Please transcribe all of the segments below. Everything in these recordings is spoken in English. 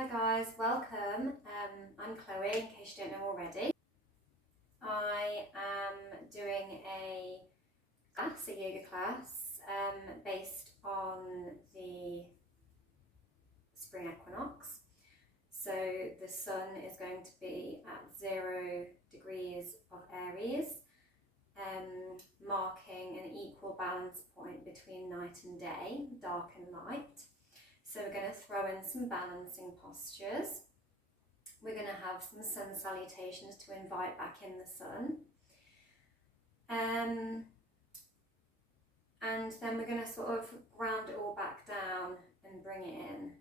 Hi guys, welcome. I'm Chloe, in case you don't know already. I am doing a yoga class based on the spring equinox. So the sun is going to be at 0 degrees of Aries, marking an equal balance point between night and day, dark and light. So we're going to throw in some balancing postures. We're going to have some sun salutations to invite back in the sun. And then we're going to sort of ground it all back down and bring it in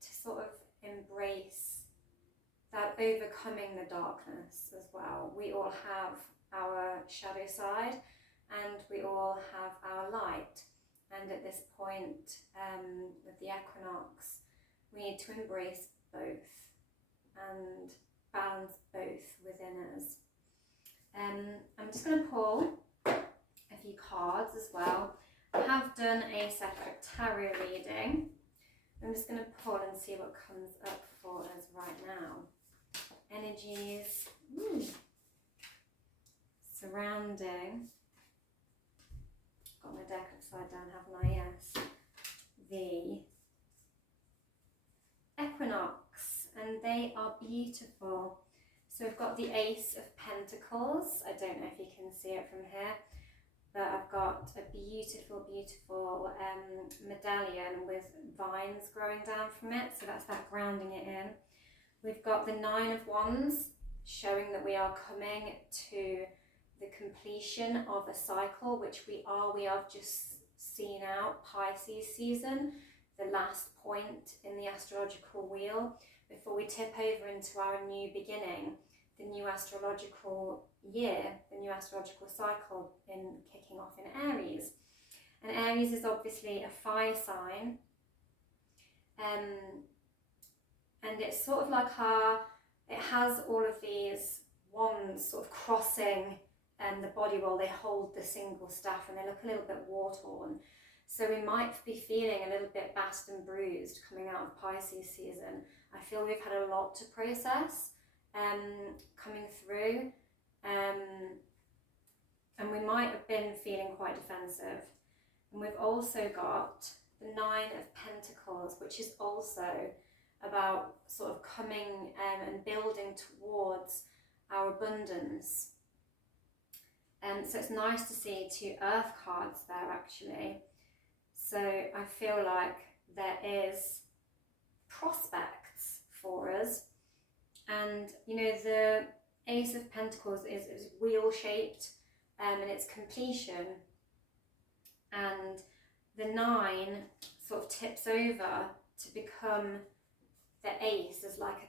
to sort of embrace that overcoming the darkness as well. We all have our shadow side and we all have our light. And at this point with the equinox, we need to embrace both and balance both within us. I'm just going to pull a few cards as well. I have done a separate tarot reading. I'm just going to pull and see what comes up for us right now. Energies surrounding. Got my deck upside down, haven't I? Yes. The equinox, and they are beautiful. So we've got the Ace of Pentacles. I don't know if you can see it from here, but I've got a beautiful, beautiful medallion with vines growing down from it. So that's that grounding it in. We've got the Nine of Wands, showing that we are coming to the completion of a cycle, which we have just seen out Pisces season, the last point in the astrological wheel before we tip over into our new beginning, the new astrological year, the new astrological cycle kicking off in Aries. And Aries is obviously a fire sign, and it's sort of like it has all of these wands sort of crossing the body while they hold the single staff, and they look a little bit war-torn. So we might be feeling a little bit battered and bruised coming out of Pisces season. I feel we've had a lot to process coming through, and we might have been feeling quite defensive. And we've also got the Nine of Pentacles, which is also about sort of coming and building towards our abundance. So it's nice to see two earth cards there actually. So I feel like there is prospects for us. And you know, the Ace of Pentacles is wheel shaped in its completion. And the 9 sort of tips over to become the Ace as like a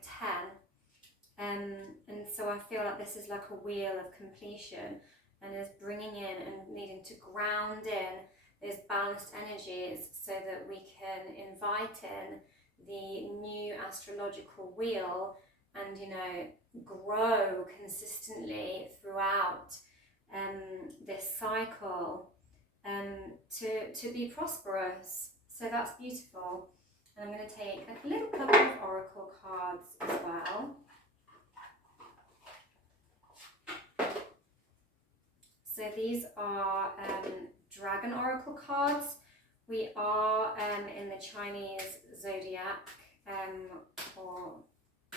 10. And so I feel like this is like a wheel of completion, and is bringing in and needing to ground in those balanced energies so that we can invite in the new astrological wheel and, you know, grow consistently throughout this cycle to be prosperous. So that's beautiful. And I'm going to take a little couple of oracle cards as well. So these are dragon oracle cards. We are in the Chinese zodiac or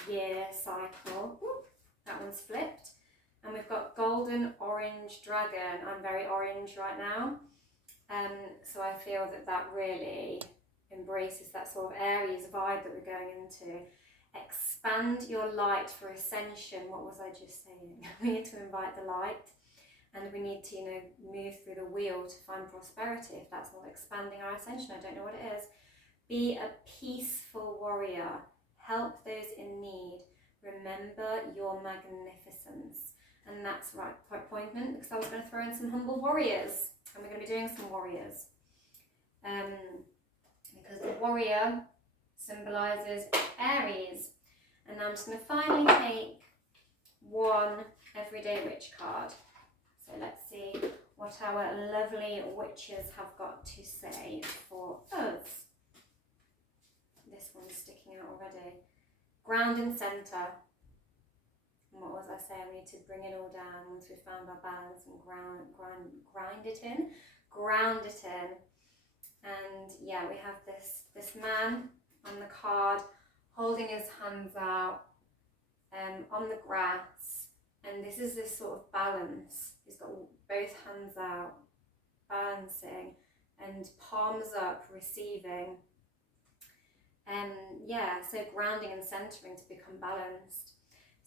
year cycle. Ooh, that one's flipped. And we've got golden orange dragon. I'm very orange right now. So I feel that really embraces that sort of Aries vibe that we're going into. Expand your light for ascension. What was I just saying? We need to invite the light. And we need to, you know, move through the wheel to find prosperity. If that's not expanding our ascension, I don't know what it is. Be a peaceful warrior. Help those in need. Remember your magnificence. And that's right appointment, because I was going to throw in some humble warriors. And we're going to be doing some warriors. Because the warrior symbolises Aries. And I'm just going to finally take one everyday witch card. So let's see what our lovely witches have got to say for us this one's sticking out already. Ground and centre. And what was I saying? We need to bring it all down once we've found our balance and grind it in. Ground it in. And yeah, we have this man on the card holding his hands out on the grass. And this is this sort of balance. He's got both hands out, balancing, and palms up, receiving. Yeah, so grounding and centering to become balanced.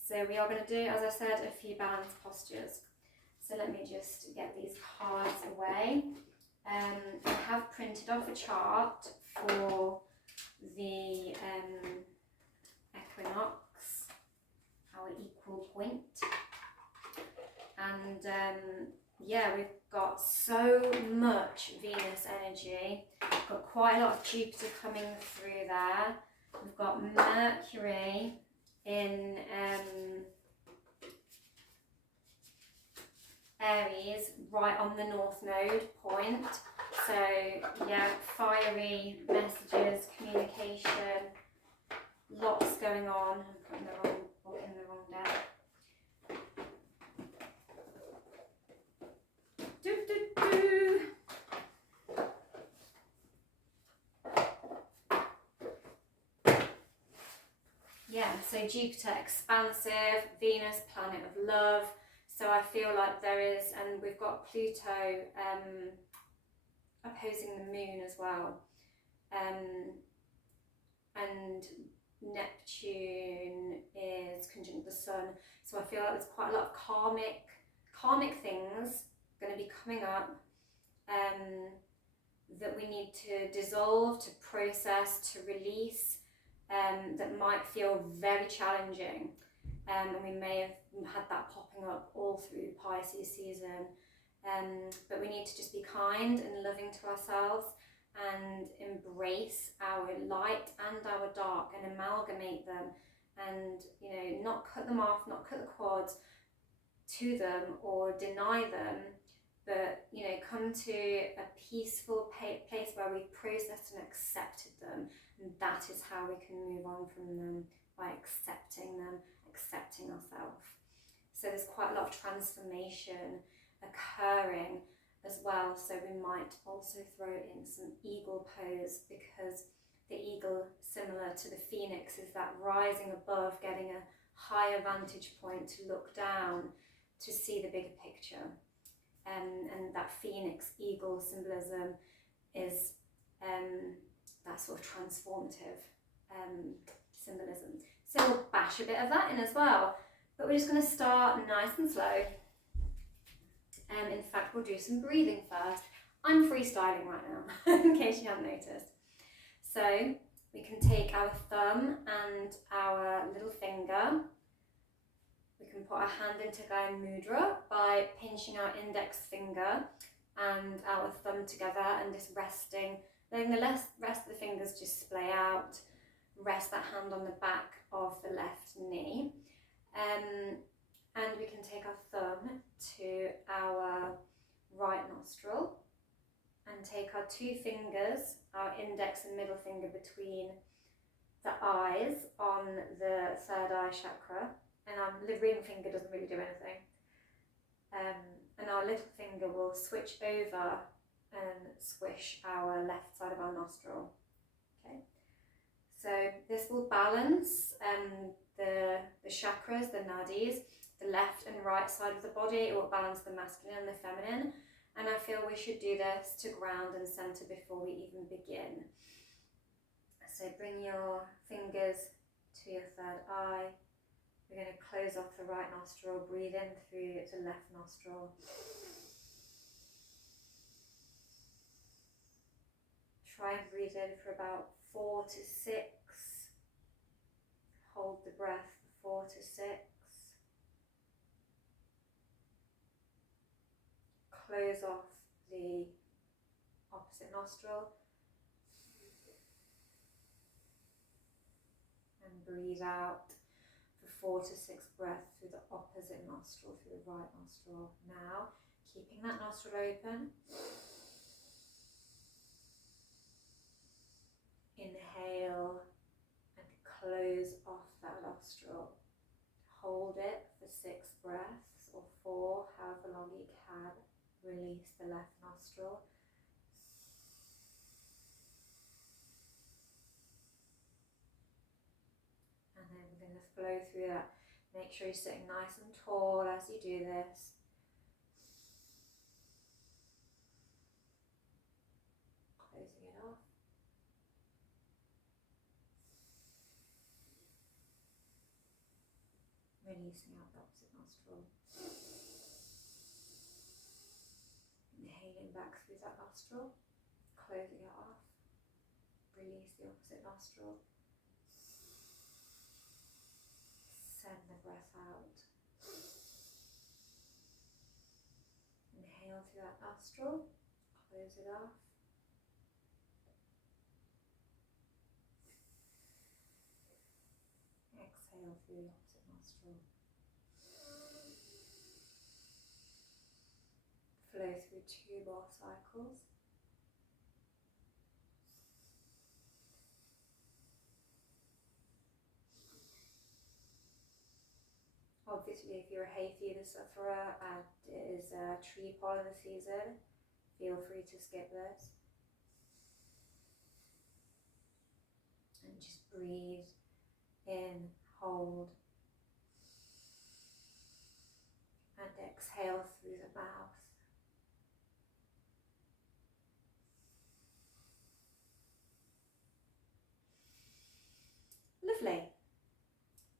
So we are going to do, as I said, a few balance postures. So let me just get these cards away. I have printed off a chart for the Equinox, our equal point. And yeah, we've got so much Venus energy. We've got quite a lot of Jupiter coming through there. We've got Mercury in Aries, right on the North Node point. So yeah, fiery messages, communication, lots going on. I'm putting the wrong book in the wrong deck. Yeah, so Jupiter, expansive, Venus, planet of love. So I feel like there is, and we've got Pluto opposing the moon as well. And Neptune is conjunct the sun. So I feel like there's quite a lot of karmic things going to be coming up that we need to dissolve, to process, to release, that might feel very challenging. And we may have had that popping up all through Pisces season. But we need to just be kind and loving to ourselves and embrace our light and our dark and amalgamate them, and not cut them off, not cut the cords to them or deny them, but come to a peaceful place where we've processed and accepted them, and that is how we can move on from them, by accepting them, accepting ourselves. So there's quite a lot of transformation occurring as well. So we might also throw in some eagle pose, because the eagle, similar to the phoenix, is that rising above, getting a higher vantage point to look down, to see the bigger picture. And that phoenix eagle symbolism is that sort of transformative symbolism. So we'll bash a bit of that in as well. But we're just going to start nice and slow. In fact, we'll do some breathing first. I'm freestyling right now, in case you haven't noticed. So we can take our thumb and our little finger. We can put our hand into Gaya Mudra by pinching our index finger and our thumb together and just resting, letting the rest of the fingers just splay out. Rest that hand on the back of the left knee. And we can take our thumb to our right nostril and take our two fingers, our index and middle finger, between the eyes on the third eye chakra. And our ring finger doesn't really do anything. And our little finger will switch over and squish our left side of our nostril. Okay. So this will balance the chakras, the nadis, the left and right side of the body. It will balance the masculine and the feminine. And I feel we should do this to ground and center before we even begin. So bring your fingers to your third eye. We're going to close off the right nostril, breathe in through the left nostril. Try and breathe in for about 4 to 6. Hold the breath for 4 to 6. Close off the opposite nostril. And breathe out for 4 to 6 breaths through the opposite nostril, through the right nostril. Now, keeping that nostril open. Inhale 6 breaths, or 4, however long you can. Release the left nostril. And then we're going to flow through that. Make sure you're sitting nice and tall as you do this. Closing it off. Releasing out the opposite nostril. Inhaling back through that nostril. Closing it off. Release the opposite nostril. Send the breath out. Inhale through that nostril. Close it off. Exhale through the opposite nostril. Flow through 2 more cycles. Obviously, if you're a hay fever sufferer and it is a tree pollen season, feel free to skip this. And just breathe in, hold, and exhale through the mouth. Lovely.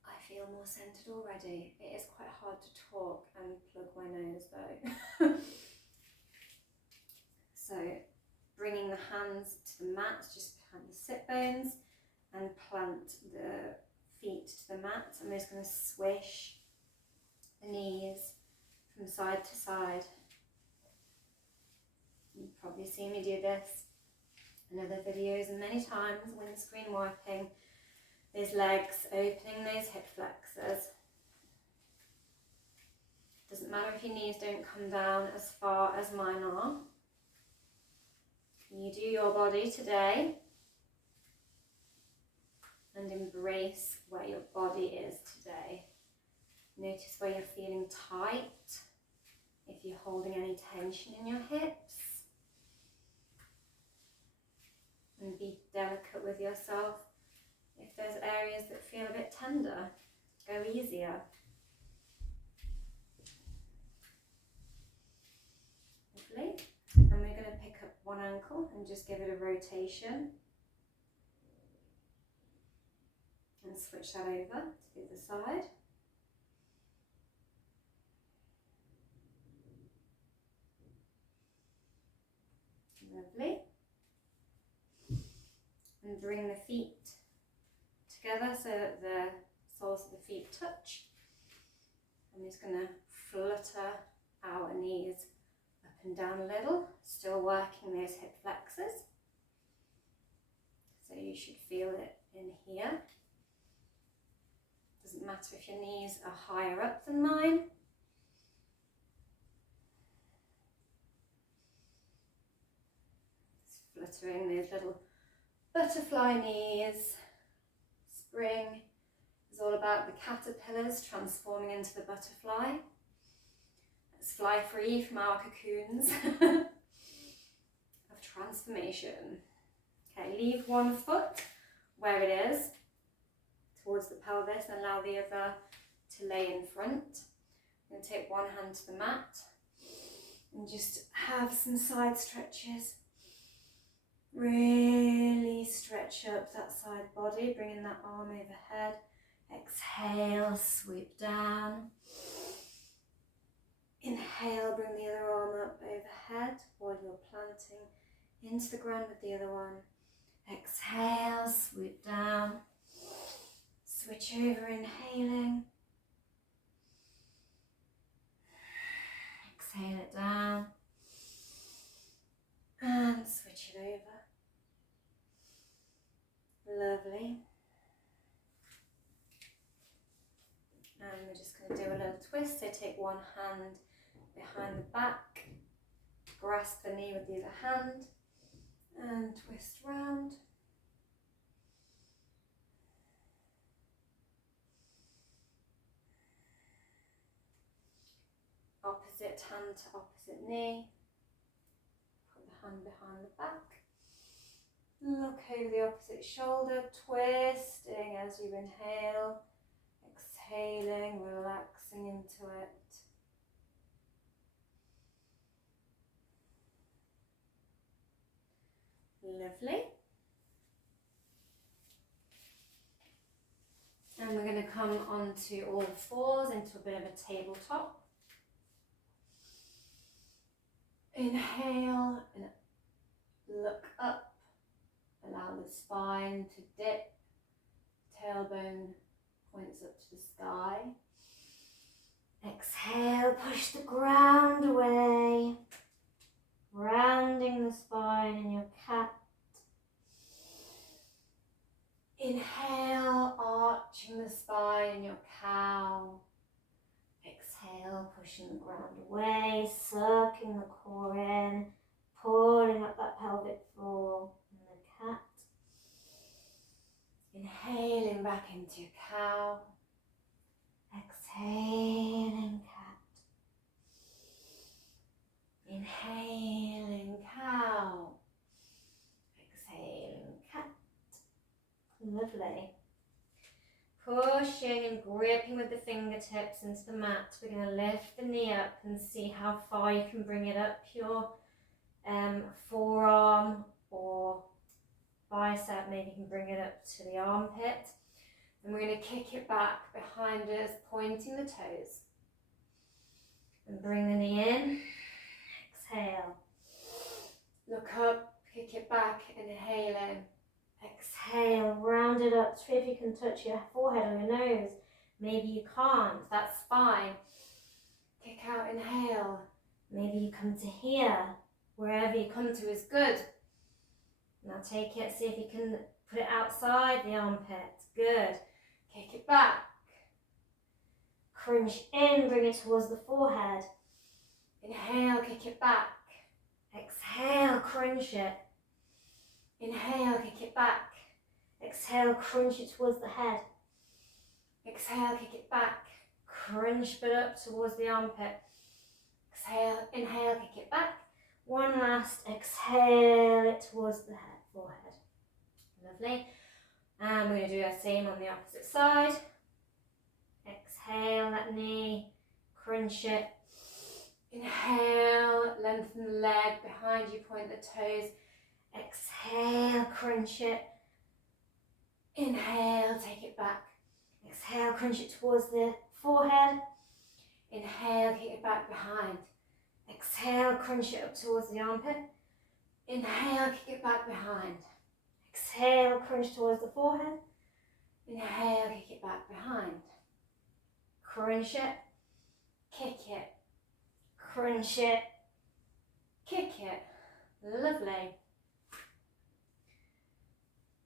I feel more centered already. It is quite hard to talk and plug my nose though. So bringing the hands to the mat, just behind the sit bones, and plant the feet to the mat. I'm just going to swish the knees from side to side. You've probably seen me do this in other videos, and many times windscreen wiping those legs, opening those hip flexors. Doesn't matter if your knees don't come down as far as mine are. You do your body today and embrace where your body is today. Notice where you're feeling tight, if you're holding any tension in your hips. And be delicate with yourself. If there's areas that feel a bit tender, go easier. Lovely. And we're going to pick up one ankle and just give it a rotation. And switch that over to the other side. Lovely. And bring the feet together so that the soles of the feet touch. I'm just going to flutter our knees up and down a little, still working those hip flexors. So you should feel it in here. Doesn't matter if your knees are higher up than mine. Just fluttering those little butterfly knees. Spring is all about the caterpillars transforming into the butterfly. Let's fly free from our cocoons of transformation. Okay, leave one foot where it is, towards the pelvis, and allow the other to lay in front. I'm going to take one hand to the mat and just have some side stretches. Really stretch up that side body, bringing that arm overhead. Exhale, sweep down. Inhale, bring the other arm up overhead while you're planting into the ground with the other one. Exhale, sweep down. Switch over, inhaling. Exhale it down. And switch it over. Lovely. And we're just going to do a little twist. So take one hand behind the back, grasp the knee with the other hand, and twist round. opposite hand to opposite knee. Put the hand behind the back. Look over the opposite shoulder, twisting as you inhale, exhaling, relaxing into it. Lovely. And we're going to come onto all fours into a bit of a tabletop. Inhale and look up. Allow the spine to dip. Tailbone points up to the sky. Exhale, push the ground away. Rounding the spine in your cat. Inhale, arching the spine in your cow. Exhale, pushing the ground away, circling the core in, pulling up that pelvic floor in the cat. Inhaling back into your cow. Exhaling cat. Inhaling cow. Exhaling cat. Lovely. Pushing and gripping with the fingertips into the mat. We're going to lift the knee up and see how far you can bring it up your forearm or bicep. Maybe you can bring it up to the armpit. And we're going to kick it back behind us, pointing the toes. And bring the knee in. Exhale. Look up, kick it back, inhaling. Exhale, round it up, see if you can touch your forehead or your nose. Maybe you can't, that's fine. Kick out, inhale. Maybe you come to here. Wherever you come to is good. Now take it, see if you can put it outside the armpit. Good. Kick it back. Crunch in, bring it towards the forehead. Inhale, kick it back. Exhale, crunch it. Inhale, kick it back. Exhale, crunch it towards the head. Exhale, kick it back. Crunch it up towards the armpit. Exhale, inhale, kick it back. One last, exhale it towards the head, forehead. Lovely. And we're going to do the same on the opposite side. Exhale that knee, crunch it. Inhale, lengthen the leg behind you, point the toes. Exhale, crunch it. Inhale, take it back. Exhale, crunch it towards the forehead. Inhale, kick it back behind. Exhale, crunch it up towards the armpit. Inhale, kick it back behind. Exhale, crunch towards the forehead. Inhale, kick it back behind. Crunch it, kick it, crunch it, kick it. Lovely.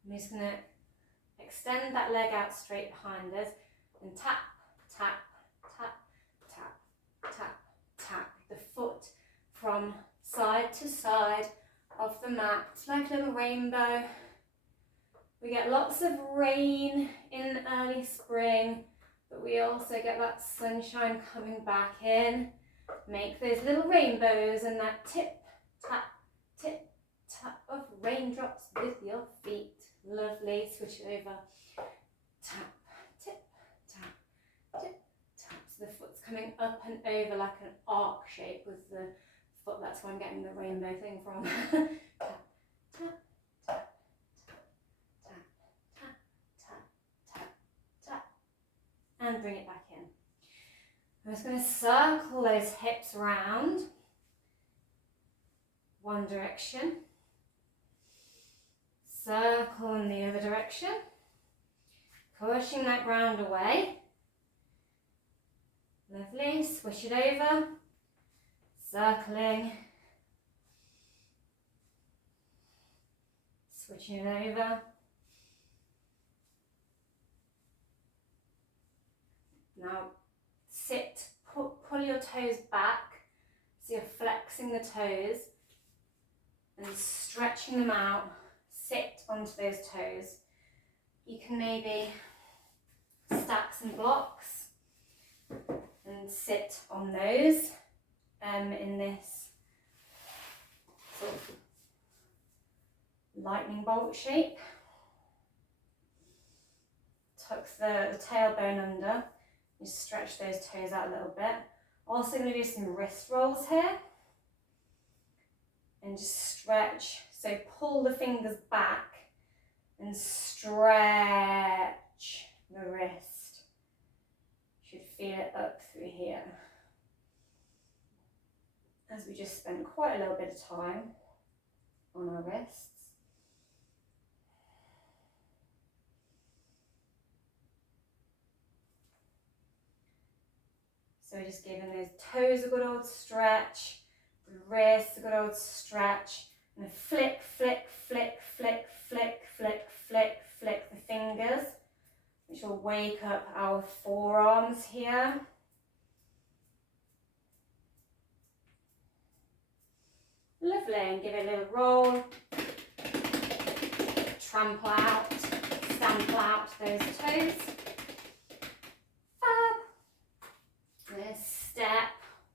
I'm just going to extend that leg out straight behind us and tap, tap, tap, tap, tap, tap the foot from side to side of the mat. It's like a little rainbow. We get lots of rain in early spring, but we also get that sunshine coming back in. Make those little rainbows and that tip, tap, of raindrops with your feet. Lovely. Switch it over. Tap, tip, tap, tip, tap. So the foot's coming up and over like an arc shape with the foot. That's where I'm getting the rainbow thing from. Tap, tap, tap, tap, tap, tap, tap, tap. And bring it back in. I'm just going to circle those hips round. One direction. Circle in the other direction. Pushing that ground away. Lovely. Switch it over. Circling. Switching it over. Now sit, pull your toes back. So you're flexing the toes and stretching them out. Sit onto those toes. You can maybe stack some blocks and sit on those. in this sort of lightning bolt shape. Tuck the tailbone under. Just stretch those toes out a little bit. Also going to do some wrist rolls here. And just stretch. So pull the fingers back and stretch the wrist. You should feel it up through here. As we just spent quite a little bit of time on our wrists. So we're just giving those toes a good old stretch, the wrists a good old stretch, and then flick, flick, flick, flick, flick, flick, flick, flick the fingers, which will wake up our forearms here. Lovely, and give it a little roll, trample out, stample out those toes. Fab. Then step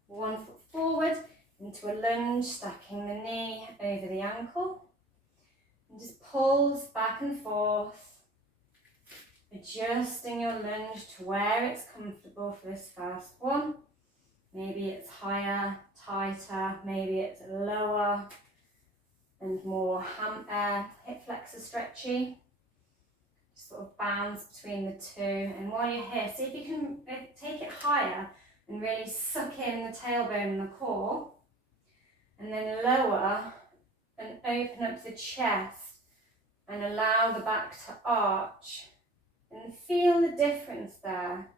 1 foot forward into a lunge, stacking the knee over the ankle. And just pulse back and forth, adjusting your lunge to where it's comfortable for this first one. Maybe it's higher, tighter, maybe it's lower and more hip flexor stretchy. Just sort of bounce between the two. And while you're here, see if you can take it higher and really suck in the tailbone and the core. And then lower and open up the chest and allow the back to arch. And feel the difference there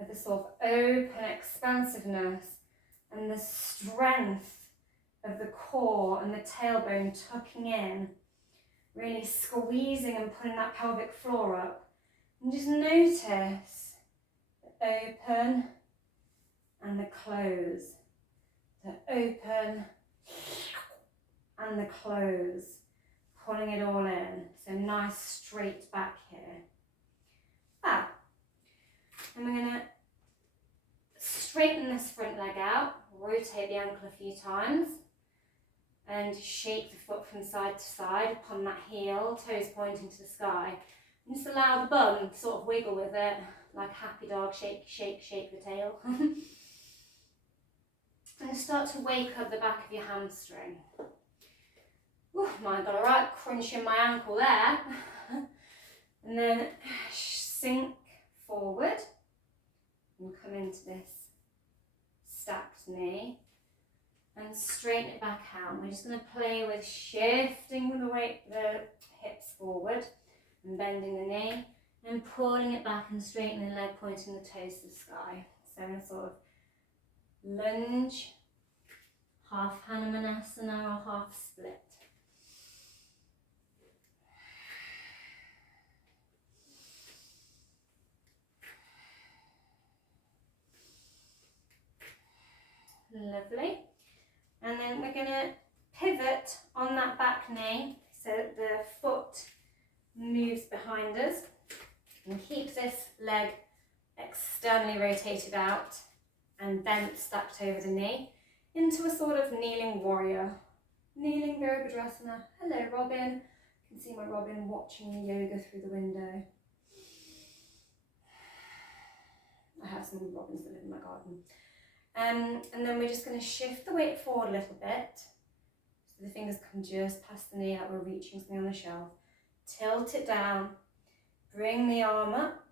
of the sort of open expansiveness and the strength of the core and the tailbone tucking in, really squeezing and putting that pelvic floor up. And just notice the open and the close, the open and the close, pulling it all in. So nice straight back here. Fab. And we're going to straighten this front leg out, rotate the ankle a few times, and shake the foot from side to side upon that heel, toes pointing to the sky. And just allow the bum to sort of wiggle with it, like a happy dog, shake, shake, shake the tail. And start to wake up the back of your hamstring. Oh my God, all right, crunching my ankle there. And then sink forward and come into this stacked knee and straighten it back out. We're just going to play with shifting the weight, the hips forward and bending the knee and pulling it back and straightening the leg, pointing the toes to the sky. So in a sort of lunge, half Hanumanasana or half split. Lovely. And then we're going to pivot on that back knee so that the foot moves behind us, and keep this leg externally rotated out and bent, stacked over the knee into a sort of kneeling warrior. Kneeling Virabhadrasana. Hello Robin. You can see my Robin watching the yoga through the window. I have some robins that live in my garden. And then we're just going to shift the weight forward a little bit. So the fingers come just past the knee, like we're reaching something on the shelf. Tilt it down. Bring the arm up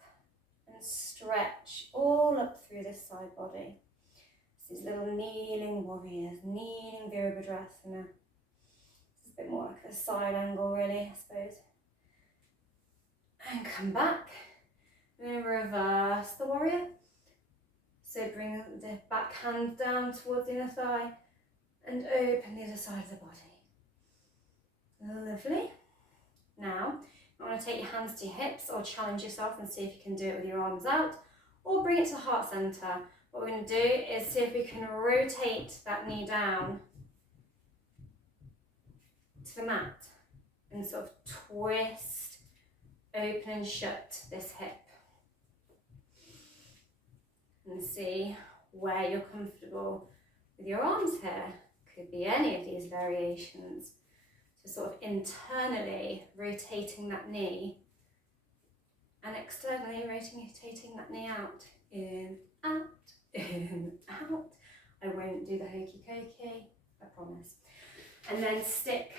and stretch all up through this side body. These little kneeling warriors, kneeling Virabhadrasana. It's a bit more like a side angle really, I suppose. And come back. We're going to reverse the warrior. So bring the back hand down towards the inner thigh and open the other side of the body. Lovely. Now, you want to take your hands to your hips or challenge yourself and see if you can do it with your arms out, or bring it to heart center. What we're going to do is see if we can rotate that knee down to the mat and sort of twist, open and shut this hip. And see where you're comfortable with your arms here. Could be any of these variations. So sort of internally rotating that knee and externally rotating that knee out. In, out, in, out. I won't do the hokey cokey, I promise. And then stick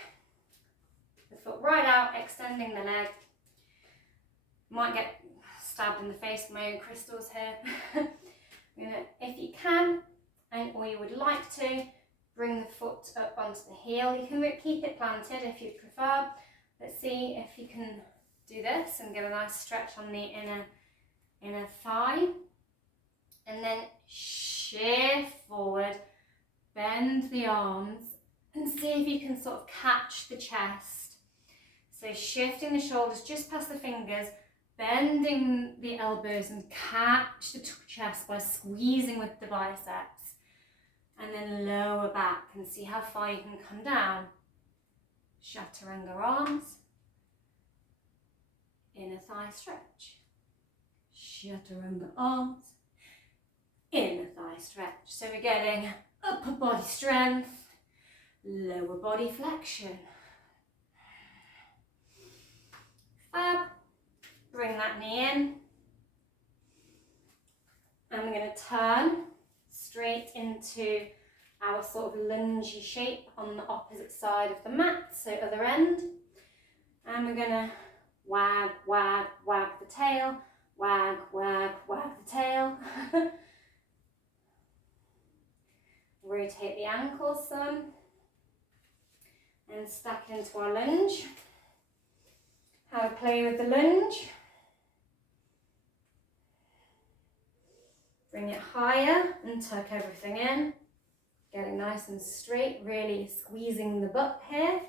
the foot right out, extending the leg. Might get stabbed in the face with my own crystals here. If you can, or you would like to, bring the foot up onto the heel. You can keep it planted if you prefer. Let's see if you can do this and give a nice stretch on the inner thigh. And then shift forward, bend the arms, and see if you can sort of catch the chest. So shifting the shoulders just past the fingers, bending the elbows and catch the chest by squeezing with the biceps. And then lower back and see how far you can come down. Chaturanga arms. Inner thigh stretch. Chaturanga arms. Inner thigh stretch. So we're getting upper body strength, lower body flexion. Fab. Bring that knee in. And we're going to turn straight into our sort of lungy shape on the opposite side of the mat, so other end. And we're going to wag, wag, wag the tail, wag, wag, wag the tail. Rotate the ankles some and stack into our lunge. Have a play with the lunge. Bring it higher and tuck everything in. Getting nice and straight, really squeezing the butt here.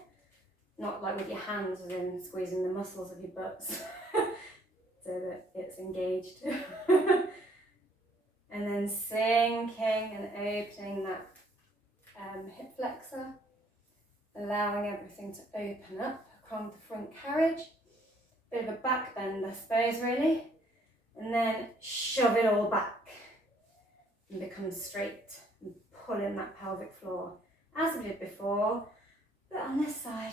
Not like with your hands, as in squeezing the muscles of your butts so that it's engaged. And then sinking and opening that hip flexor, allowing everything to open up across the front carriage. Bit of a back bend, I suppose, really. And then shove it all back and become straight and pull in that pelvic floor as we did before, but on this side.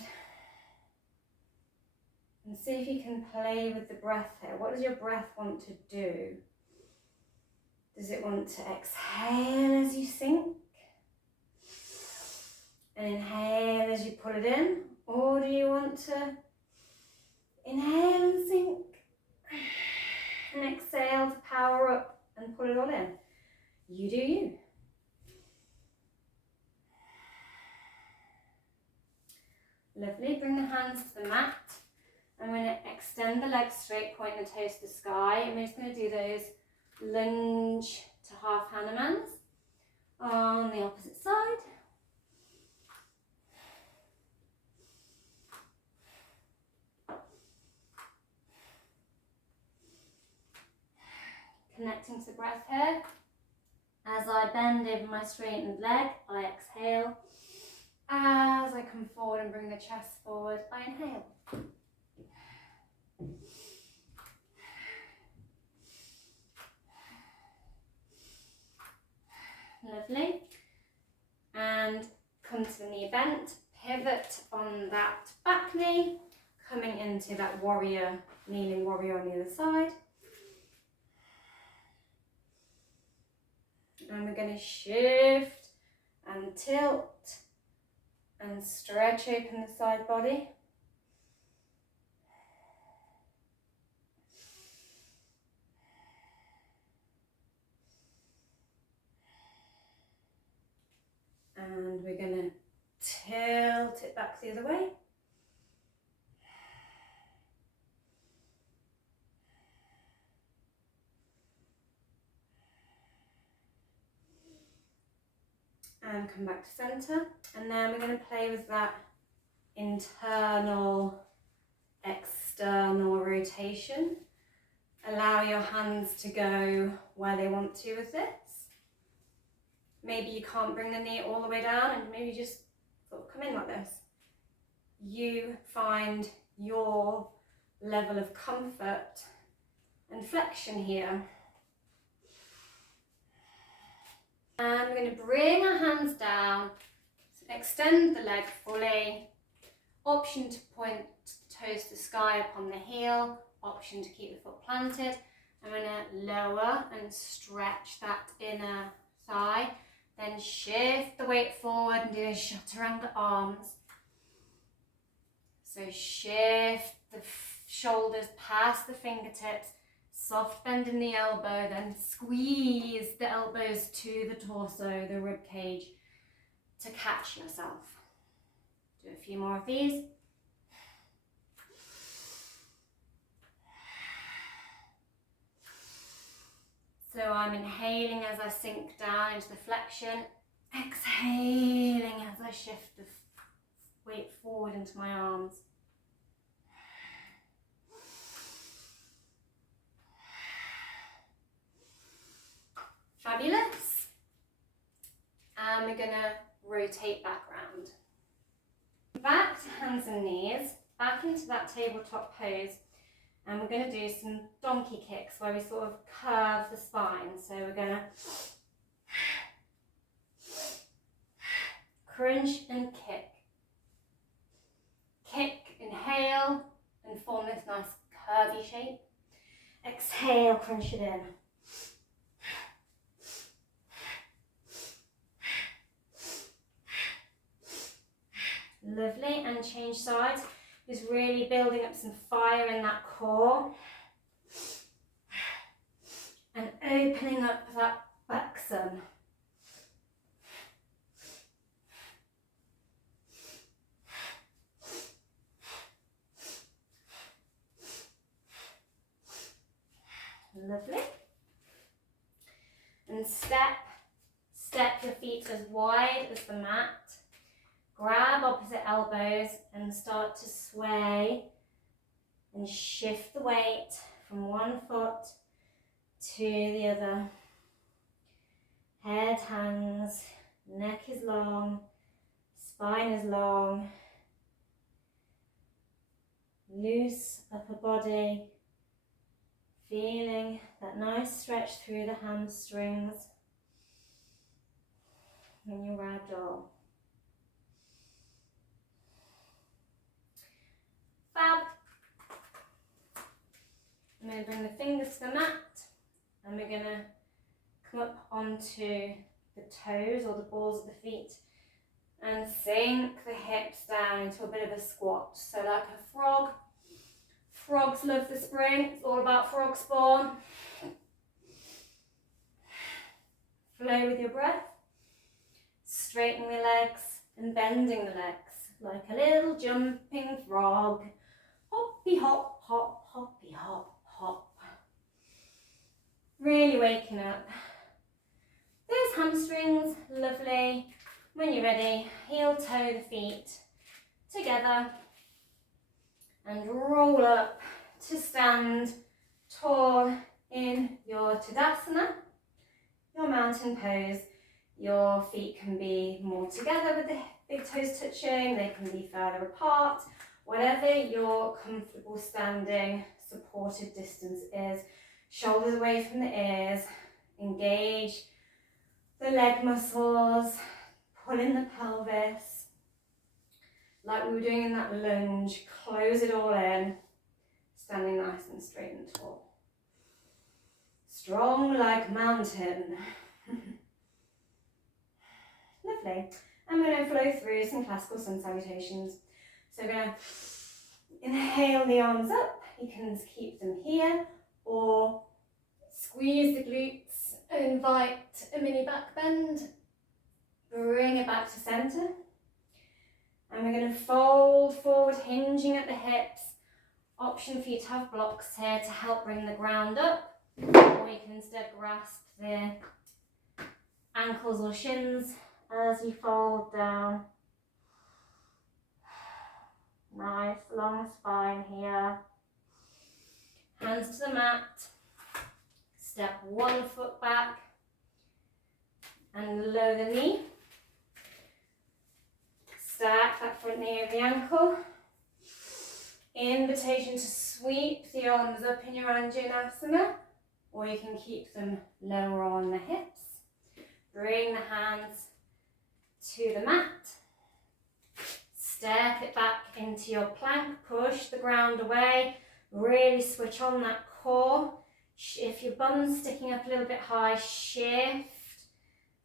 And see if you can play with the breath here. What does your breath want to do? Does it want to exhale as you sink and inhale as you pull it in? Or do you want to inhale and sink and exhale to power up and pull it all in? You do you. Lovely. Bring the hands to the mat. I'm going to extend the legs straight, pointing the toes to the sky. And we're just going to do those lunge to half Hanumans on the opposite side. Connecting to the breath here. As I bend over my straightened leg, I exhale. As I come forward and bring the chest forward, I inhale. Lovely. And come to the knee bent, pivot on that back knee, coming into that warrior, kneeling warrior on the other side. And we're going to shift and tilt and stretch open the side body. And we're going to tilt it back the other way. And come back to centre. And then we're going to play with that internal, external rotation. Allow your hands to go where they want to with this. Maybe you can't bring the knee all the way down and maybe just sort of come in like this. You find your level of comfort and flexion here. And we're going to bring our hands down, extend the leg fully. Option to point the toes to the sky upon the heel, option to keep the foot planted. I'm going to lower and stretch that inner thigh, then shift the weight forward and do a chaturanga arms. So shift the shoulders past the fingertips, soft bend in the elbow, then squeeze the elbows to the torso, the rib cage, to catch yourself. Do a few more of these. So I'm inhaling as I sink down into the flexion, exhaling as I shift the weight forward into my arms. Fabulous. And we're going to rotate back round. Back to hands and knees, back into that tabletop pose. And we're going to do some donkey kicks where we sort of curve the spine. So we're going to crunch and kick. Kick, inhale, and form this nice curvy shape. Exhale, crunch it in. Lovely, and change sides. Just really building up some fire in that core. And opening up that backsum. Lovely. And step your feet as wide as the mat. Grab opposite elbows and start to sway and shift the weight from one foot to the other. Head hangs, neck is long, spine is long. Loose upper body, feeling that nice stretch through the hamstrings and your ragdoll. Fab. I'm going to bring the fingers to the mat and we're going to come up onto the toes or the balls of the feet and sink the hips down into a bit of a squat. So like a frog. Frogs love the spring. It's all about frog spawn. Flow with your breath. Straightening the legs and bending the legs like a little jumping frog. Hoppy hop, hop, hoppy hop, hop. Really waking up. Those hamstrings, lovely. When you're ready, heel toe the feet together and roll up to stand tall in your Tadasana, your mountain pose. Your feet can be more together with the big toes touching, they can be further apart. Whatever your comfortable standing supported distance is, shoulders away from the ears, engage the leg muscles, pull in the pelvis, like we were doing in that lunge, close it all in, standing nice and straight and tall. Strong like mountain. Lovely. I'm going to flow through some classical sun salutations. So we're going to inhale the arms up. You can keep them here or squeeze the glutes, invite a mini back bend, bring it back to center. And we're going to fold forward, hinging at the hips. Option for you to have blocks here to help bring the ground up, or you can instead grasp the ankles or shins as you fold down. Nice long spine here. Hands to the mat. Step one foot back and lower the knee. Stack that front knee over the ankle. Invitation to sweep the arms up in your Anjanasana, or you can keep them lower on the hips. Bring the hands to the mat. Step it back into your plank. Push the ground away. Really switch on that core. If your bum's sticking up a little bit high, shift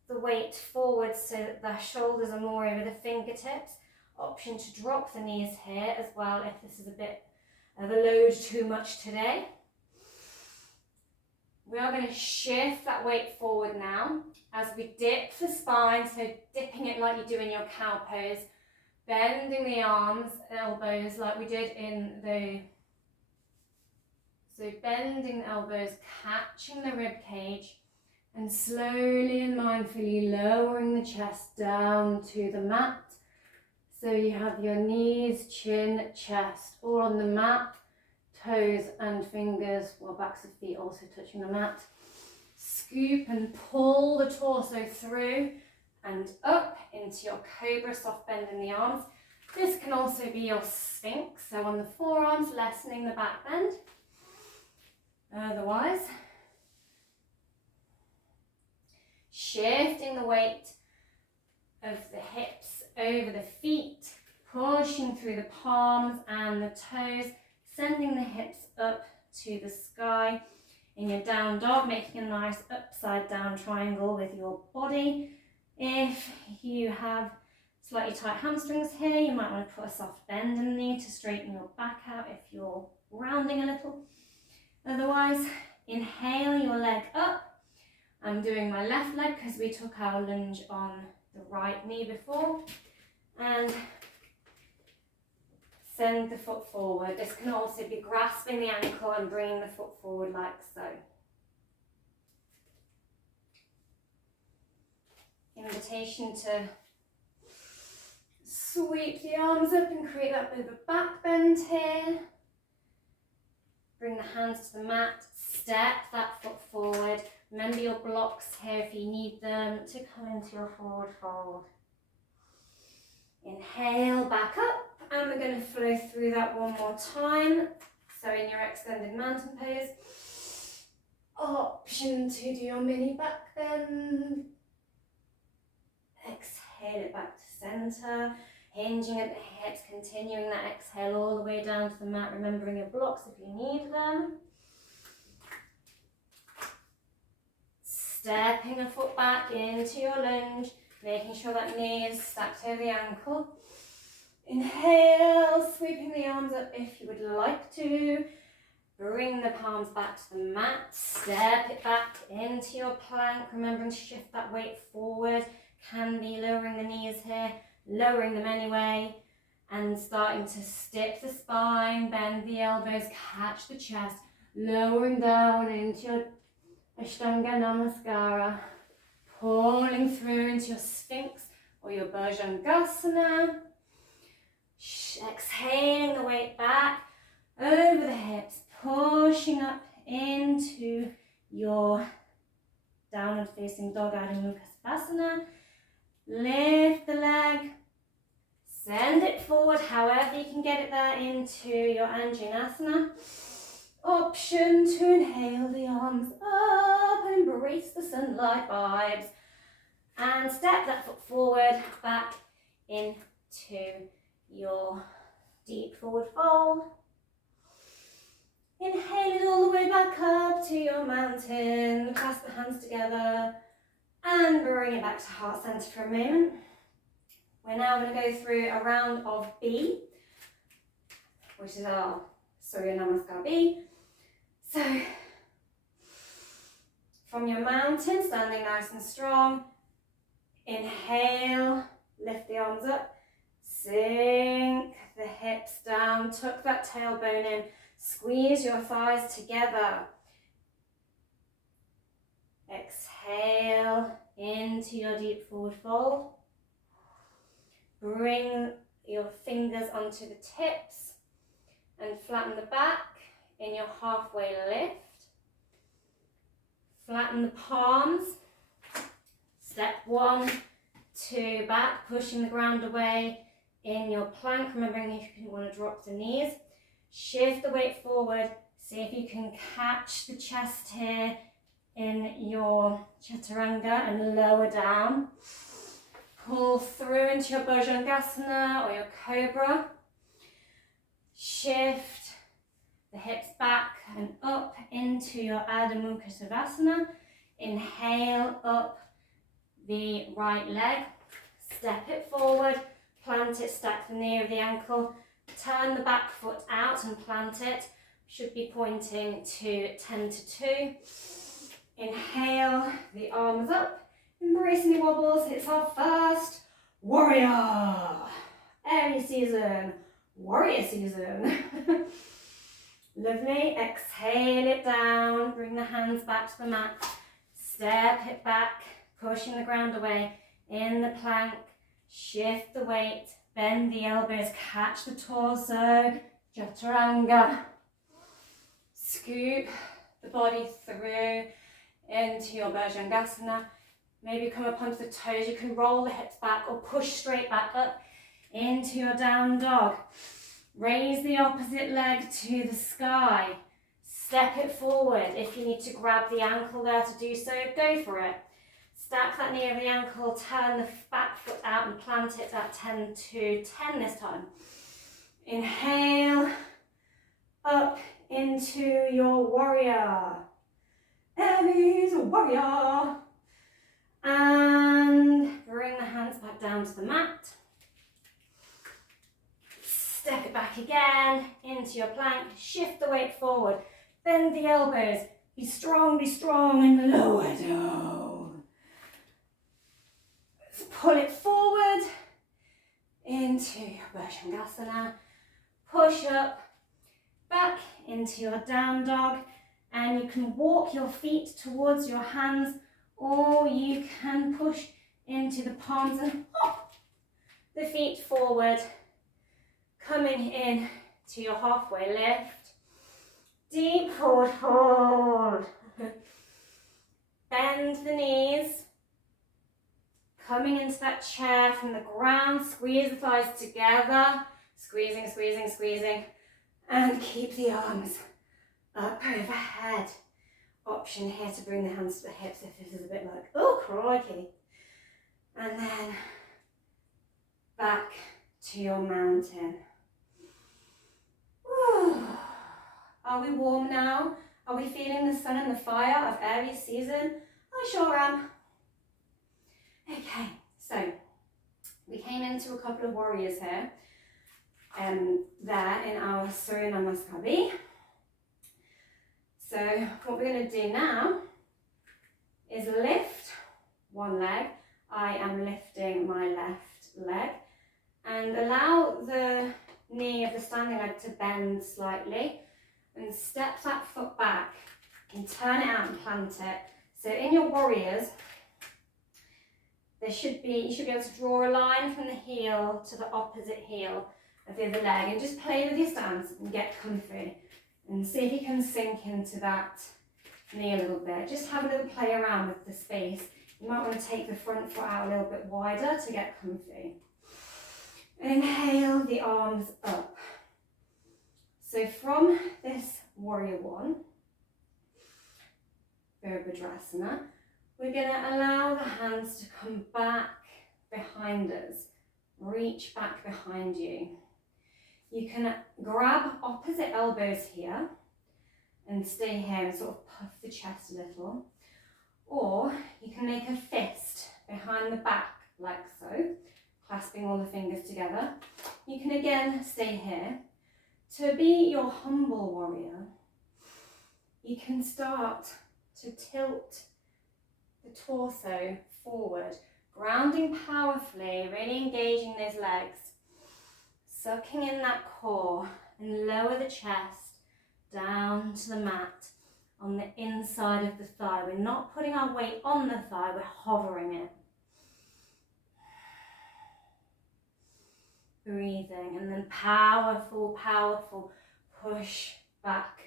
the weight forward so that the shoulders are more over the fingertips. Option to drop the knees here as well if this is a bit of a load too much today. We are going to shift that weight forward now as we dip the spine, so dipping it like you do in your cow pose, bending the arms, elbows like we did in the... So bending the elbows, catching the rib cage, and slowly and mindfully lowering the chest down to the mat. So you have your knees, chin, chest all on the mat, toes and fingers, well, backs of feet also touching the mat. Scoop and pull the torso through and up into your cobra, soft bend in the arms. This can also be your sphinx, so on the forearms, lessening the back bend. Otherwise, shifting the weight of the hips over the feet, pushing through the palms and the toes, sending the hips up to the sky. In your down dog, making a nice upside down triangle with your body. If you have slightly tight hamstrings here, you might want to put a soft bend in the knee to straighten your back out if you're rounding a little. Otherwise, inhale your leg up. I'm doing my left leg because we took our lunge on the right knee before. And send the foot forward. This can also be grasping the ankle and bringing the foot forward like so. Invitation to sweep the arms up and create that bit of a back bend here. Bring the hands to the mat, step that foot forward. Remember your blocks here if you need them to come into your forward fold. Inhale, back up, and we're going to flow through that one more time. So in your extended mountain pose, option to do your mini back bend. Exhale it back to center, hinging at the hips, continuing that exhale all the way down to the mat, remembering your blocks if you need them. Stepping a foot back into your lunge, making sure that knee is stacked over the ankle. Inhale, sweeping the arms up if you would like to. Bring the palms back to the mat, step it back into your plank, remembering to shift that weight forward. Can be lowering the knees here, lowering them anyway, and starting to stip the spine, bend the elbows, catch the chest, lowering down into your Ashtanga Namaskara, pulling through into your Sphinx or your Bhujangasana. Exhaling the weight back over the hips, pushing up into your downward facing dog, Adho Mukha Shavasana. Lift the leg, send it forward however you can get it there into your Anjaneyasana. Option to inhale the arms up, embrace the sunlight vibes, and step that foot forward back into your deep forward fold. Inhale it all the way back up to your mountain, clasp the hands together and bring it back to heart center for a moment. We're now going to go through a round of B, which is our Surya Namaskar B. So, from your mountain, standing nice and strong, inhale, lift the arms up, sink the hips down, tuck that tailbone in, squeeze your thighs together. Exhale into your deep forward fold. Bring your fingers onto the tips and flatten the back in your halfway lift. Flatten the palms. Step 1, 2, back, pushing the ground away in your plank. Remembering if you want to drop the knees. Shift the weight forward. See if you can catch the chest here. in your chaturanga and lower down. Pull through into your bhujangasana or your cobra. Shift the hips back and up into your Ardha Mukha Savasana. Inhale up the right leg. Step it forward. Plant it, stack the knee of the ankle. Turn the back foot out and plant it. Should be pointing to 10 to 2. Inhale the arms up. Embrace any wobbles. It's our first warrior. Aries season. Warrior season. Lovely. Exhale it down. Bring the hands back to the mat. Step it back. Pushing the ground away. In the plank. Shift the weight. Bend the elbows. Catch the torso. Chaturanga. Scoop the body through into your bhujangasana. Maybe come up onto the toes. You can roll the hips back or push straight back up into your down dog. Raise the opposite leg to the sky. Step it forward. If you need to grab the ankle there to do so, go for it. Stack that knee over the ankle, turn the back foot out and plant it at 10 to 10 this time. Inhale, up into your warrior. Aries warrior. And bring the hands back down to the mat. Step it back again into your plank. Shift the weight forward. Bend the elbows. Be strong, and lower down. Let's pull it forward into your bhujangasana. Push up, back into your down dog. And you can walk your feet towards your hands, or you can push into the palms and hop the feet forward. Coming in to your halfway lift. Deep forward fold. Bend the knees. Coming into that chair from the ground. Squeeze the thighs together. Squeezing, squeezing, squeezing. And keep the arms up overhead. Option here to bring the hands to the hips if this is a bit like, oh crikey. And then back to your mountain. Are we warm now? Are we feeling the sun and the fire of Aries season? I sure am. Okay, so we came into a couple of warriors here, there in our Surya Namaskar. So what we're going to do now is lift one leg. I am lifting my left leg, and allow the knee of the standing leg to bend slightly, and step that foot back and turn it out and plant it. So in your warriors, you should be able to draw a line from the heel to the opposite heel of the other leg, and just play with your stance and get comfy, and see if you can sink into that knee a little bit. Just have a little play around with the space. You might want to take the front foot out a little bit wider to get comfy. Inhale the arms up. So from this warrior one, Virabhadrasana, we're going to allow the hands to come back behind us. Reach back behind you. You can grab opposite elbows here and stay here and sort of puff the chest a little. Or you can make a fist behind the back like so, clasping all the fingers together. You can again stay here. To be your humble warrior, you can start to tilt the torso forward, grounding powerfully, really engaging those legs, sucking in that core, and lower the chest down to the mat on the inside of the thigh. We're not putting our weight on the thigh, we're hovering it. Breathing, and then powerful, powerful push back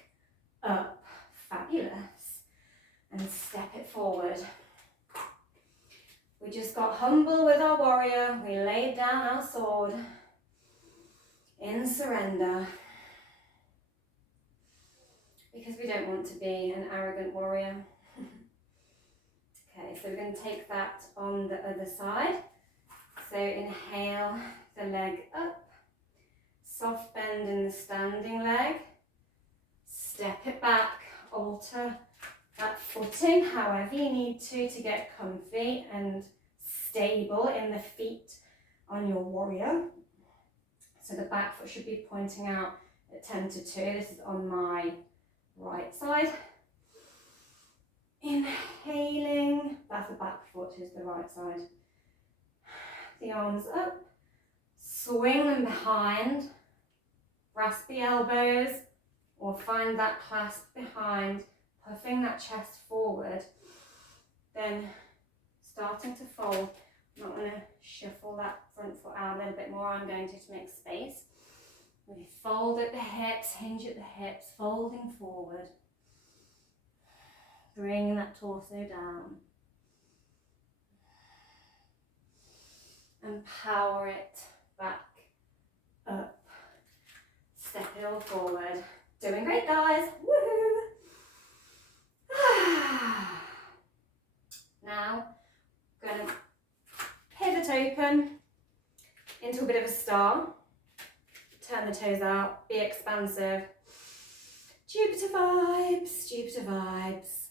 up. Fabulous. And step it forward. We just got humble with our warrior. We laid down our sword in surrender, because we don't want to be an arrogant warrior. Okay, so we're going to take that on the other side. So inhale the leg up, soft bend in the standing leg, step it back, alter that footing however you need to get comfy and stable in the feet on your warrior. So the back foot should be pointing out at 10 to 2. This is on my right side. Inhaling, that's the back foot is the right side. The arms up, swing them behind, grasp the elbows or find that clasp behind, puffing that chest forward, then starting to fold. I'm not going to shuffle that front foot out a little bit more, I'm going to make space. We fold at the hips, hinge at the hips, folding forward. Bring that torso down. And power it back up. Step it all forward. Doing great, guys. Woohoo! Now, going to pivot open into a bit of a star. Turn the toes out, be expansive. Jupiter vibes, Jupiter vibes.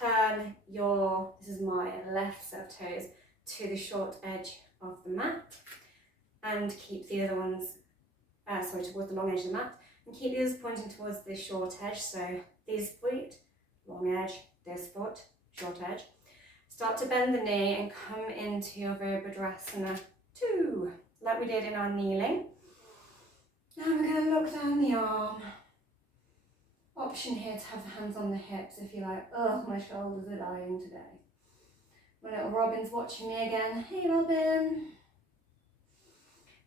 Turn your, this is my left set of toes, to the short edge of the mat. And keep the other ones, towards the long edge of the mat. And keep the others pointing towards the short edge. So these feet, long edge, this foot, short edge. Start to bend the knee and come into your Virabhadrasana 2, like we did in our kneeling. And we're going to look down the arm. Option here to have the hands on the hips if you're like, oh, my shoulders are dying today. My little Robin's watching me again. Hey, Robin.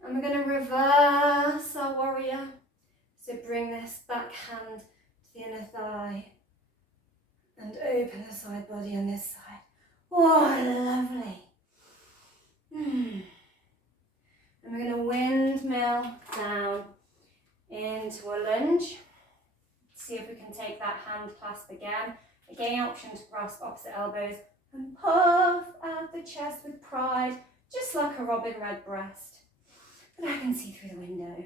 And we're going to reverse our warrior. So bring this back hand to the inner thigh and open the side body on this side. Oh, lovely. And we're going to windmill down into a lunge. See if we can take that hand clasp again. Again, option to grasp opposite elbows and puff out the chest with pride, just like a robin redbreast. But I can see through the window.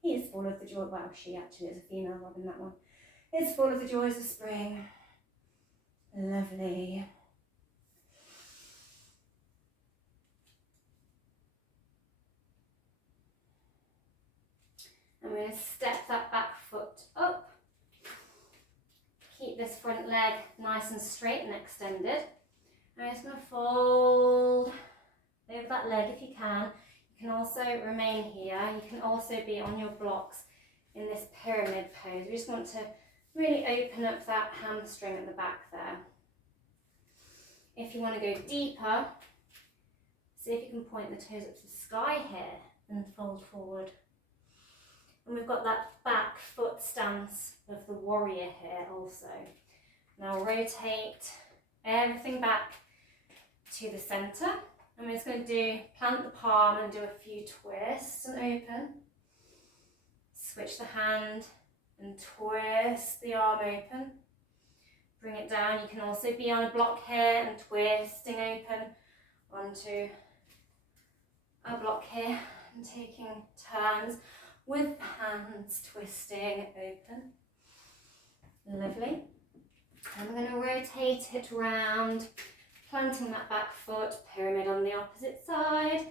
He is full of the joy. Well, she actually is a female robin, that one. It's full of the joys of spring. Lovely. I'm going to step that back foot up. Keep this front leg nice and straight and extended. I'm just going to fold over that leg if you can. You can also remain here. You can also be on your blocks in this pyramid pose. We just want to really open up that hamstring at the back there. If you want to go deeper, see if you can point the toes up to the sky here and fold forward. And we've got that back foot stance of the warrior here also. Now rotate everything back to the center. I'm just going to plant the palm and do a few twists and open. Switch the hand and twist the arm open. Bring it down. You can also be on a block here and twisting open onto a block here and taking turns with hands twisting open. Lovely. I'm going to rotate it round, planting that back foot, pyramid on the opposite side.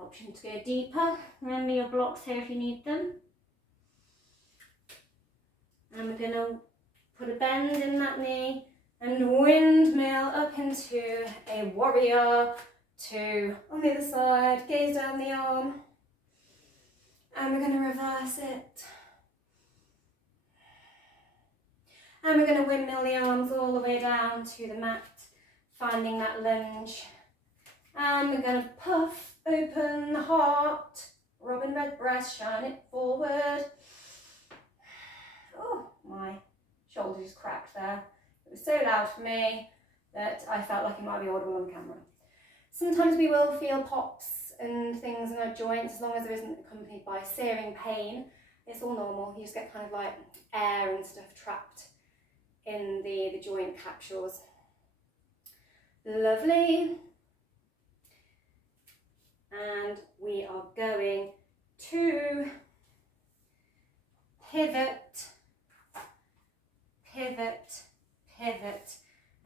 Option to go deeper. Remember your blocks here if you need them. And we're going to put a bend in that knee and windmill up into a warrior 2 on the other side. Gaze down the arm. And we're going to reverse it. And we're going to windmill the arms all the way down to the mat, finding that lunge. And we're going to puff open the heart, robin redbreast, shine it forward. Oh, my shoulder just cracked there. It was so loud for me that I felt like it might be audible on camera. Sometimes we will feel pops and things in our joints, as long as there isn't accompanied by searing pain, it's all normal. You just get kind of like air and stuff trapped in the joint capsules. Lovely. And we are going to pivot, pivot, pivot,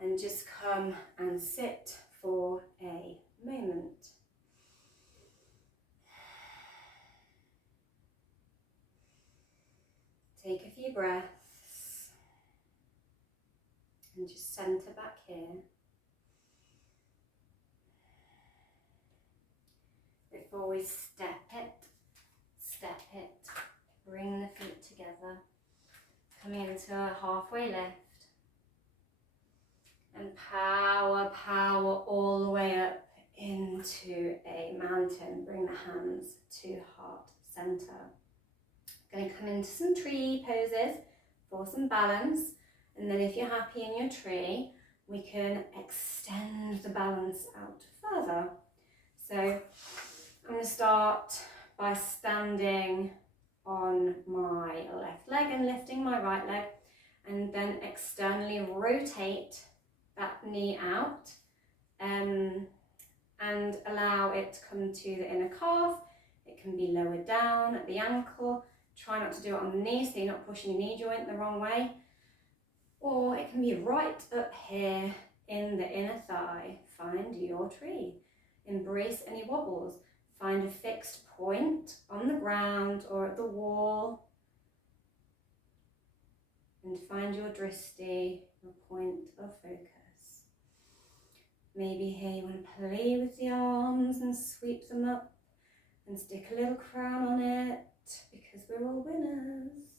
and just come and sit for a moment. Take a few breaths and just center back here. Before we step it, bring the feet together, coming into a halfway lift, and power all the way up into a mountain. Bring the hands to heart center. Going to come into some tree poses for some balance, and then if you're happy in your tree, we can extend the balance out further. So I'm going to start by standing on my left leg and lifting my right leg, and then externally rotate that knee out and allow it to come to the inner calf. It can be lower down at the ankle. Try not to do it on the knee so you're not pushing your knee joint the wrong way. Or it can be right up here in the inner thigh. Find your tree. Embrace any wobbles. Find a fixed point on the ground or at the wall. And find your drishti, your point of focus. Maybe here you want to play with the arms and sweep them up and stick a little crown on it, because we're all winners.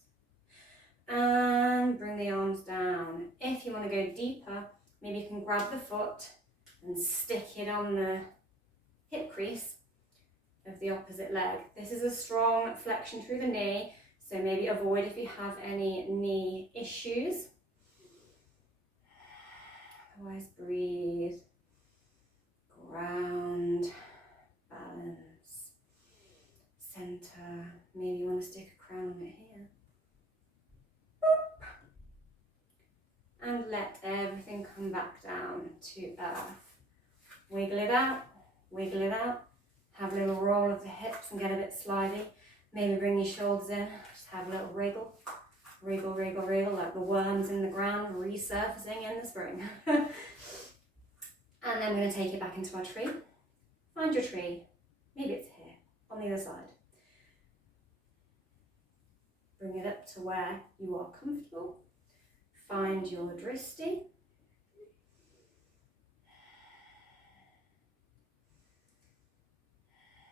And bring the arms down. If you want to go deeper, maybe you can grab the foot and stick it on the hip crease of the opposite leg. This is a strong flexion through the knee, so maybe avoid if you have any knee issues. Otherwise, breathe, ground, balance, center. Maybe you want to stick a crown on it here. Boop. And let everything come back down to earth. Wiggle it out, wiggle it out. Have a little roll of the hips and get a bit slidey. Maybe bring your shoulders in, just have a little wriggle. Wriggle, wriggle, wriggle, like the worms in the ground resurfacing in the spring. And then we're going to take it back into our tree. Find your tree. Maybe it's here, on the other side. Bring it up to where you are comfortable. Find your drishti.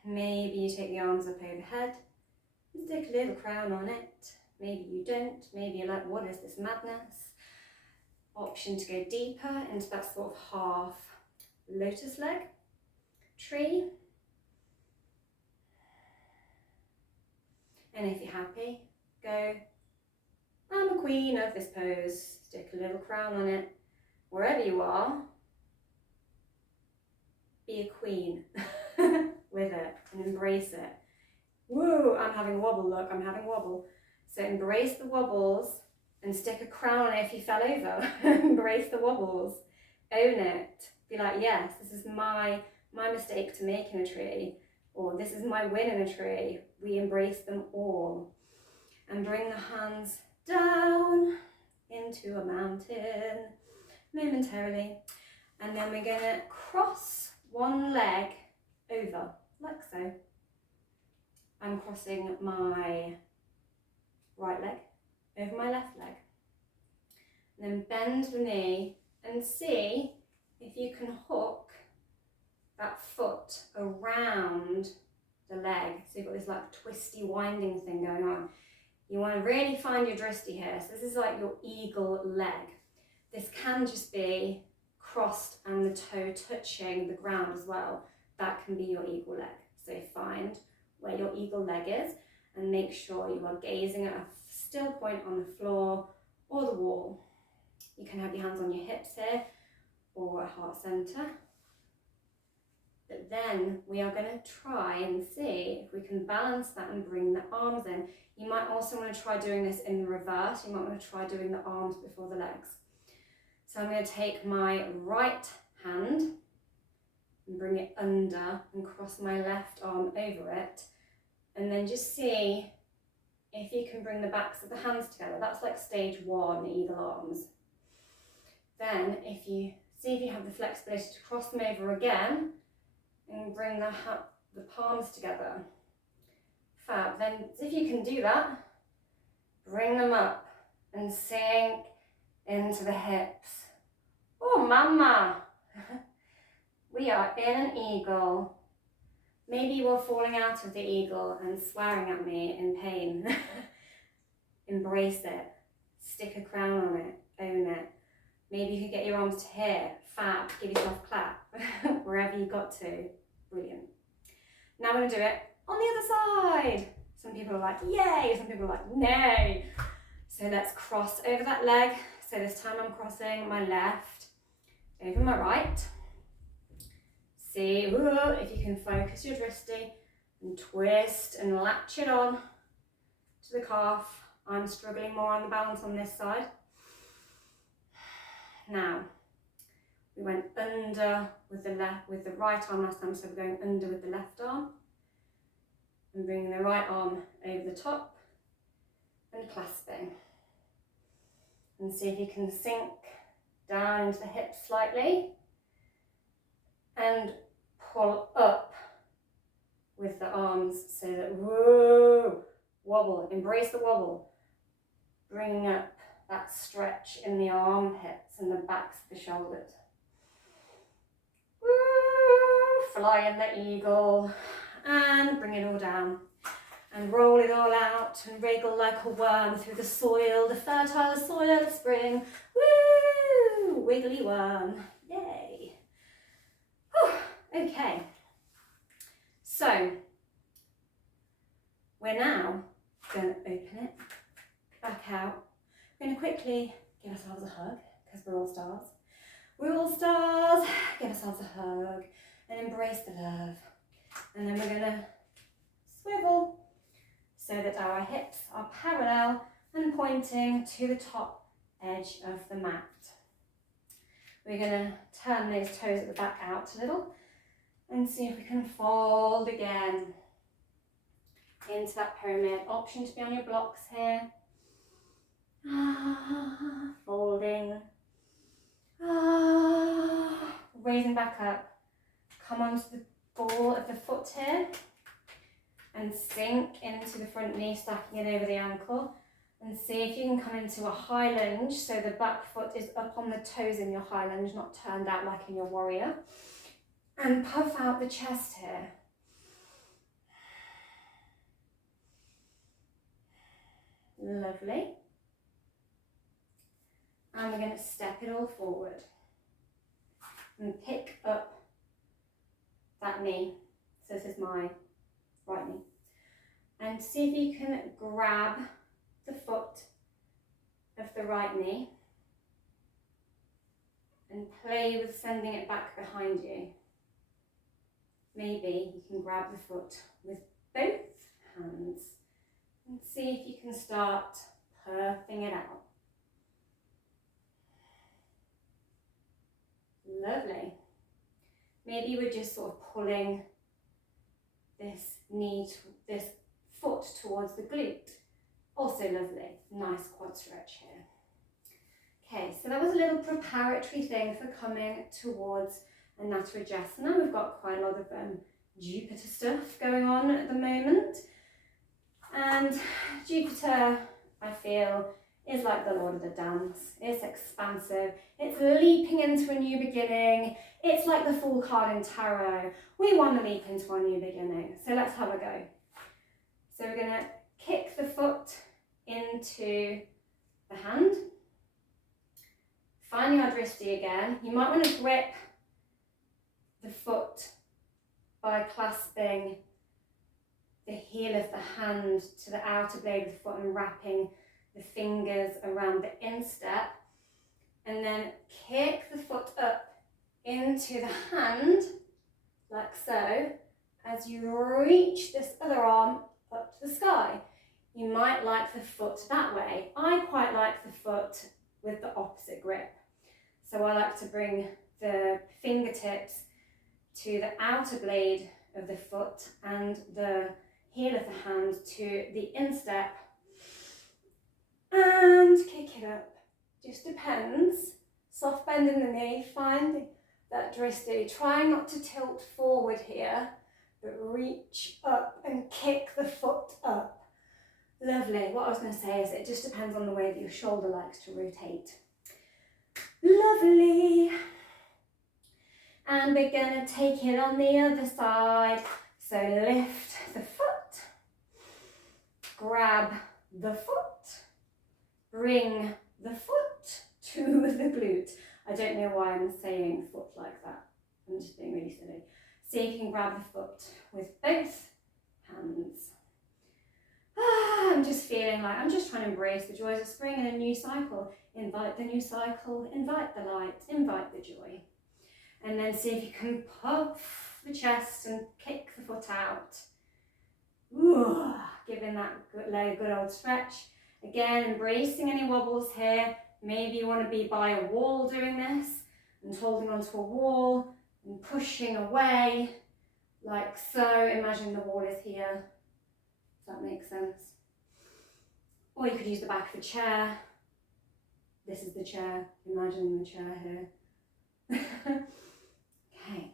Maybe you take the arms up overhead and stick a little crown on it. Maybe you don't. Maybe you're like, what is this madness? Option to go deeper into that sort of half lotus leg tree. And if you're happy, go, I'm a queen of this pose. Stick a little crown on it. Wherever you are, be a queen with it and embrace it. Woo, I'm having a wobble, look, I'm having a wobble. So embrace the wobbles and stick a crown on it if you fell over. Embrace the wobbles, own it. Be like, yes, this is my mistake to make in a tree, or this is my win in a tree. We embrace them all. And bring the hands down into a mountain momentarily. And then we're gonna cross one leg over, like so. I'm crossing my right leg over my left leg. And then bend the knee and see if you can hook that foot around the leg. So you've got this like twisty winding thing going on. You want to really find your drishti here. So this is like your eagle leg. This can just be crossed and the toe touching the ground as well. That can be your eagle leg. So find where your eagle leg is and make sure you are gazing at a still point on the floor or the wall. You can have your hands on your hips here or at heart center. But then we are going to try and see if we can balance that and bring the arms in. You might also want to try doing this in the reverse. You might want to try doing the arms before the legs. So I'm going to take my right hand and bring it under and cross my left arm over it. And then just see if you can bring the backs of the hands together. That's like stage 1, eagle arms. Then if you have the flexibility to cross them over again and bring the palms together. Fab. Then if you can do that, bring them up and sink into the hips. Oh, mama! We are in an eagle. Maybe you are falling out of the eagle and swearing at me in pain. Embrace it. Stick a crown on it. Own it. Maybe you could get your arms to here. Fab. Give yourself a clap. Wherever you got to. Brilliant. Now we're going to do it on the other side. Some people are like, yay. Some people are like, nay. So let's cross over that leg. So this time I'm crossing my left over my right. See if you can focus your drishti and twist and latch it on to the calf. I'm struggling more on the balance on this side. Now, we went under with the right arm last time, so we're going under with the left arm. And bringing the right arm over the top and clasping. And see if you can sink down into the hips slightly. And pull up with the arms so that, whoa, wobble, embrace the wobble. Bringing up that stretch in the armpits and the backs of the shoulders. Woo, fly in the eagle and bring it all down. And roll it all out and wriggle like a worm through the soil, the fertile soil of spring. Woo, wiggly worm, yay. Whew. Okay, so we're now going to open it back out. We're going to quickly give ourselves a hug because we're all stars. We're all stars. Give ourselves a hug and embrace the love. And then we're going to swivel so that our hips are parallel and pointing to the top edge of the mat. We're going to turn those toes at the back out a little and see if we can fold again into that pyramid. Option to be on your blocks here. Folding. Raising back up. Come onto the ball of the foot here and sink into the front knee, stacking it over the ankle. And see if you can come into a high lunge, so the back foot is up on the toes in your high lunge, not turned out like in your warrior. And puff out the chest here. Lovely. And we're going to step it all forward. And pick up that knee. So this is my right knee. And see if you can grab the foot of the right knee and play with sending it back behind you. Maybe you can grab the foot with both hands and see if you can start puffing it out. Lovely. Maybe we're just sort of pulling this this foot towards the glute. Also lovely. Nice quad stretch here. Okay, so that was a little preparatory thing for coming towards a Natarajasana. We've got quite a lot of Jupiter stuff going on at the moment. And Jupiter, I feel, is like the Lord of the Dance. It's expansive. It's leaping into a new beginning. It's like the Fool card in Tarot. We want to leap into our new beginning. So let's have a go. So we're going to kick the foot into the hand. Finding our drishti again. You might want to grip the foot by clasping the heel of the hand to the outer blade of the foot and wrapping the fingers around the instep. And then kick the foot up into the hand like so, as you reach this other arm up to the sky. You might like the foot that way. I quite like the foot with the opposite grip. So I like to bring the fingertips to the outer blade of the foot and the heel of the hand to the instep and kick it up. Just depends. Soft bend in the knee, find that dristi. Try not to tilt forward here, but reach up and kick the foot up. Lovely. What I was going to say is it just depends on the way that your shoulder likes to rotate. Lovely. And we're going to take it on the other side. So lift the foot, grab the foot, bring the foot to the glute. I don't know why I'm saying foot like that. I'm just being really silly. See if you can grab the foot with both hands. I'm just feeling like I'm just trying to embrace the joys of spring and a new cycle. Invite the new cycle, invite the light, invite the joy. And then see if you can puff the chest and kick the foot out. Ooh, giving that leg a good old stretch. Again, embracing any wobbles here. Maybe you want to be by a wall doing this and holding onto a wall and pushing away like so. Imagine the wall is here. If that makes sense. Or you could use the back of the chair. This is the chair. Imagine the chair here. Okay.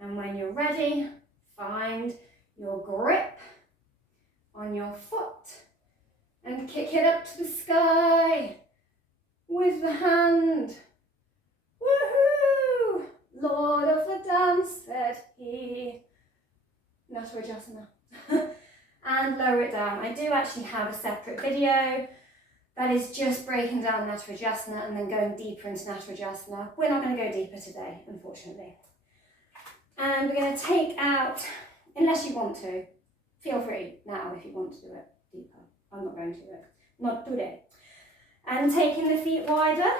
And when you're ready, find your grip on your foot and kick it up to the sky with the hand. Woohoo! Lord of the dance, said he. Natarajasana. And lower it down. I do actually have a separate video that is just breaking down Natarajasana and then going deeper into Natarajasana. We're not going to go deeper today, unfortunately. And we're going to take out, unless you want to, feel free now if you want to do it deeper. I'm not going to do it. Not today. And taking the feet wider.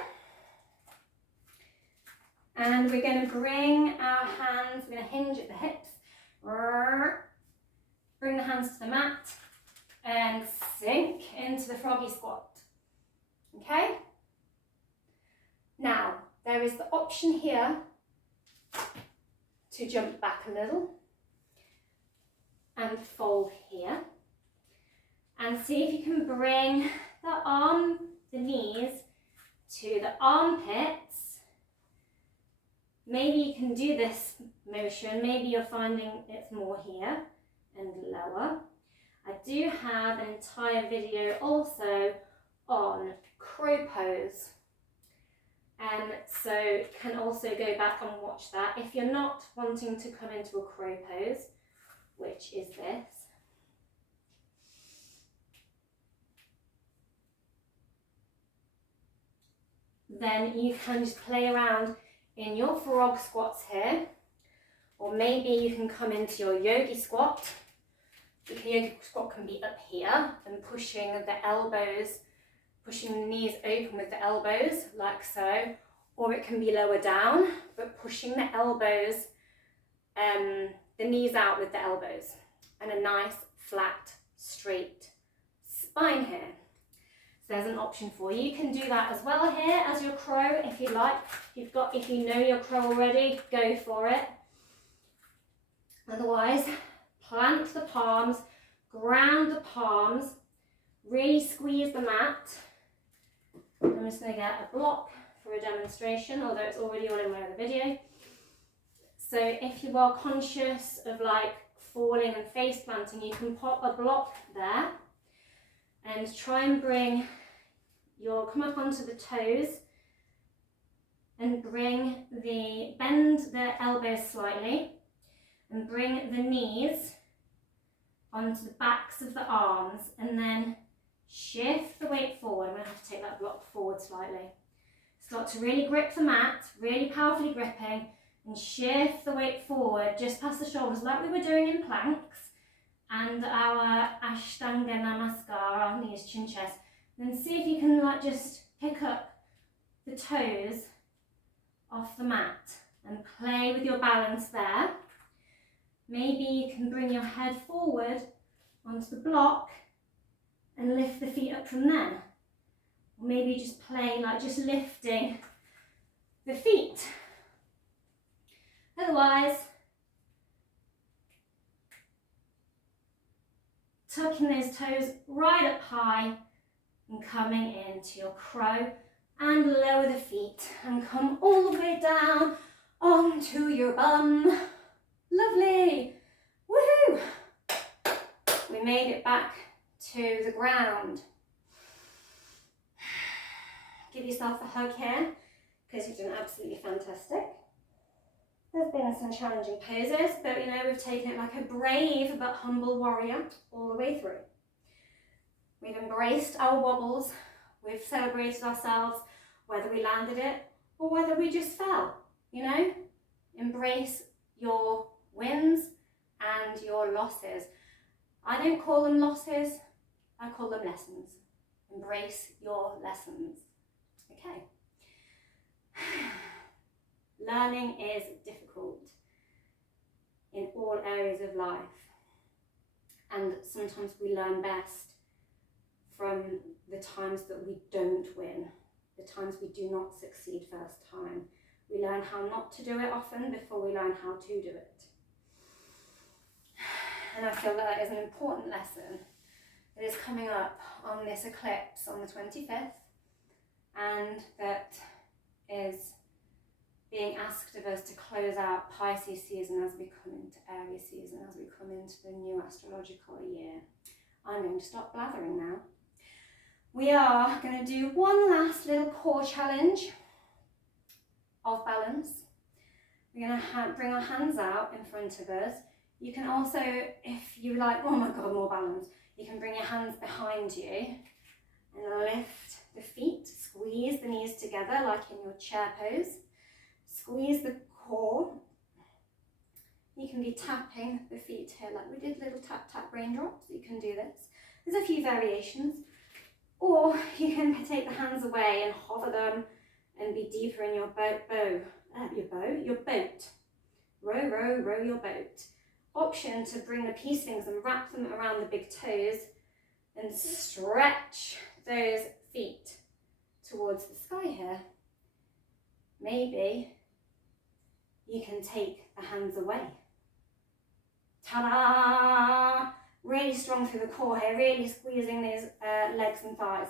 And we're going to bring our hands, we're going to hinge at the hips. Bring the hands to the mat and sink into the froggy squat. Okay? Now, there is the option here to jump back a little and fold here. And see if you can bring the knees to the armpits. Maybe you can do this motion. Maybe you're finding it's more here and lower. I do have an entire video also on crow pose. So you can also go back and watch that. If you're not wanting to come into a crow pose, which is this, then you can just play around in your frog squats here, or maybe you can come into your yogi squat. The yogi squat can be up here and pushing the elbows, pushing the knees open with the elbows like so, or it can be lower down but pushing the elbows, the knees out with the elbows, and a nice flat straight spine here. So there's an option for you. You can do that as well here as your crow if you like. If you know your crow already, go for it. Otherwise, plant the palms, ground the palms, really squeeze the mat. I'm just going to get a block for a demonstration, although it's already on in my other video. So if you are conscious of like falling and face planting, you can pop a block there and try and come up onto the toes and bend the elbows slightly and bring the knees onto the backs of the arms and then shift the weight forward. I'm going to have to take that block forward slightly. Start to really grip the mat, really powerfully gripping, and shift the weight forward just past the shoulders like we were doing in planks and our Ashtanga Namaskar, knees, chin, chest. Then see if you can just pick up the toes off the mat and play with your balance there. Maybe you can bring your head forward onto the block and lift the feet up from there. Or maybe just play like just lifting the feet. Otherwise, tucking those toes right up high and coming into your crow, and lower the feet and come all the way down onto your bum. Lovely. Woohoo! We made it back to the ground. Give yourself a hug here because you've done absolutely fantastic. There's been some challenging poses, but you know, we've taken it like a brave but humble warrior all the way through. We've embraced our wobbles, we've celebrated ourselves, whether we landed it or whether we just fell, you know? Embrace your wins and your losses. I don't call them losses, I call them lessons. Embrace your lessons, okay? Learning is difficult in all areas of life, and sometimes we learn best from the times that we don't win, the times we do not succeed first time. We learn how not to do it often before we learn how to do it. And I feel that is an important lesson that is coming up on this eclipse on the 25th, and that is being asked of us to close out Pisces season as we come into Aries season, as we come into the new astrological year. I'm going to stop blathering now. We are going to do one last little core challenge of balance. We're going to bring our hands out in front of us. You can also, if you like, oh my God, more balance, you can bring your hands behind you and lift the feet, squeeze the knees together like in your chair pose. Squeeze the core. You can be tapping the feet here like we did, little tap tap raindrops. You can do this. There's a few variations. Or you can take the hands away and hover them and be deeper in your boat. Row, row, row your boat. Option to bring the peace fingers and wrap them around the big toes and stretch those feet towards the sky here. Maybe you can take the hands away. Ta-da! Really strong through the core here, really squeezing these legs and thighs.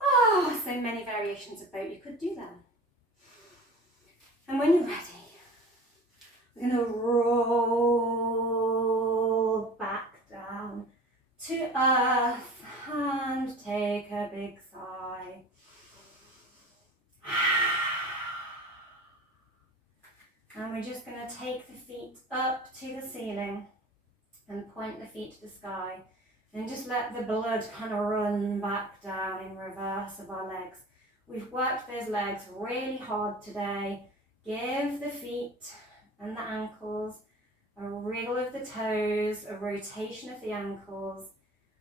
Oh, so many variations of boat. You could do that. And when you're ready, we're going to roll back down to earth and take a big sigh. And we're just going to take the feet up to the ceiling and point the feet to the sky. And just let the blood kind of run back down in reverse of our legs. We've worked those legs really hard today. Give the feet and the ankles a wriggle of the toes, a rotation of the ankles.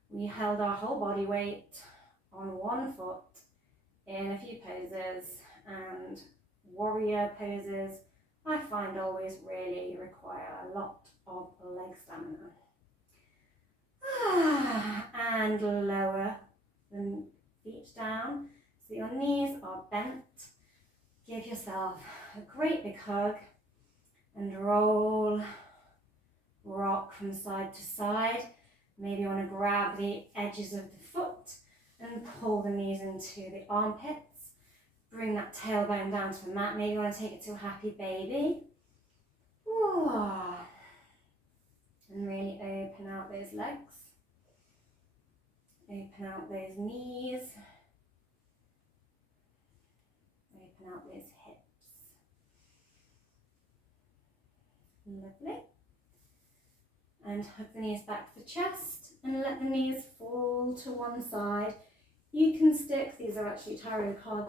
We held our whole body weight on one foot in a few poses, and warrior poses I find always really require a lot of leg stamina. And lower the feet down so your knees are bent. Give yourself a great big hug and roll, rock from side to side. Maybe you want to grab the edges of the foot and pull the knees into the armpits. Bring that tailbone down to the mat. Maybe you want to take it to a happy baby. Ooh. And really open out those legs. Open out those knees. Open out those hips. Lovely. And hug the knees back to the chest and let the knees fall to one side. You can stick, these are actually tarot card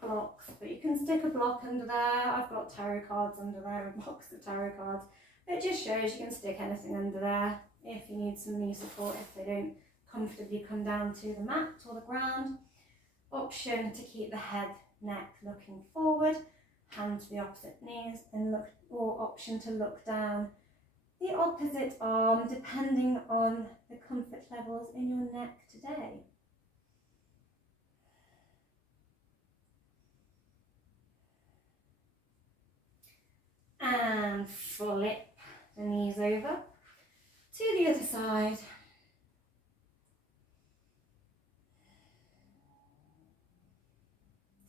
blocks, but you can stick a block under there. I've got tarot cards under there, a box of tarot cards. It just shows you can stick anything under there if you need some knee support, if they don't comfortably come down to the mat or the ground. Option to keep the head, neck looking forward. hand to the opposite knees, and look, or option to look down the opposite arm depending on the comfort levels in your neck today. And flip the knees over to the other side.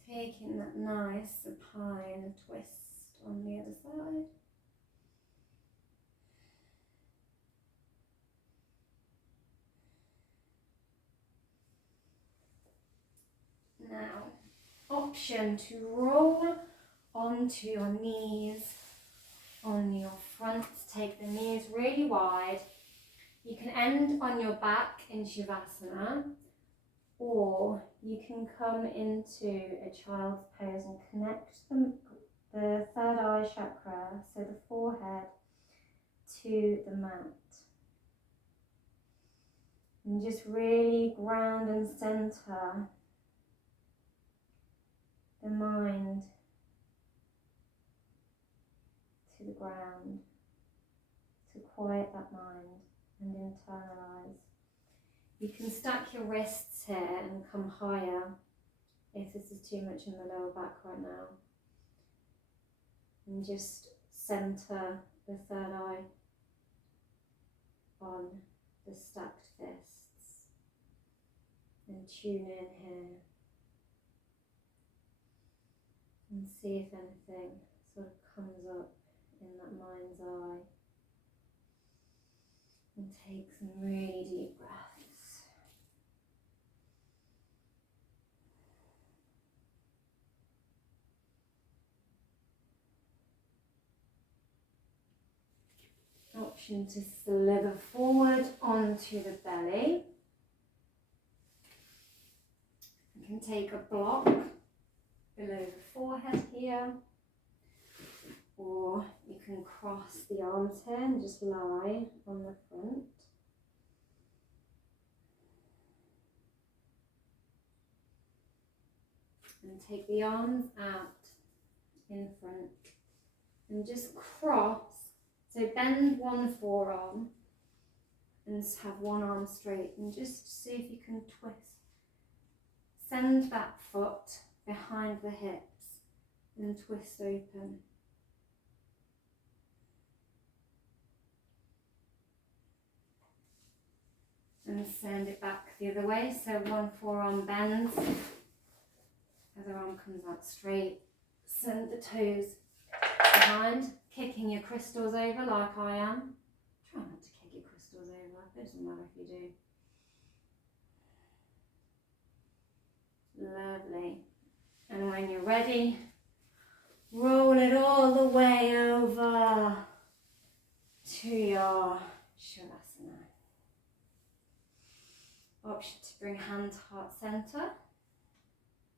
Taking that nice supine twist on the other side. Now, option to roll onto your knees on your front. Take the knees really wide. You can end on your back in Shavasana, or you can come into a child's pose and connect the third eye chakra, so the forehead, to the mat. And just really ground and center the mind to the ground, to quiet that mind and internalize. You can stack your wrists here and come higher if this is too much in the lower back right now. And just center the third eye on the stacked fists and tune in here and see if anything sort of comes up in that mind's eye. And take some really deep breaths. Option to slither forward onto the belly. You can take a block below the forehead here, or you can cross the arms here and just lie on the front. And take the arms out in front and just cross. So bend one forearm and have one arm straight, and just see if you can twist. Send that foot behind the hips and twist open. And send it back the other way, so one forearm bends, other arm comes out straight. Send the toes behind, kicking your crystals over like I am. Try not to kick your crystals over, it doesn't matter if you do. Lovely. And when you're ready, roll it all the way over to your Shavasana. Option to bring hand to heart center,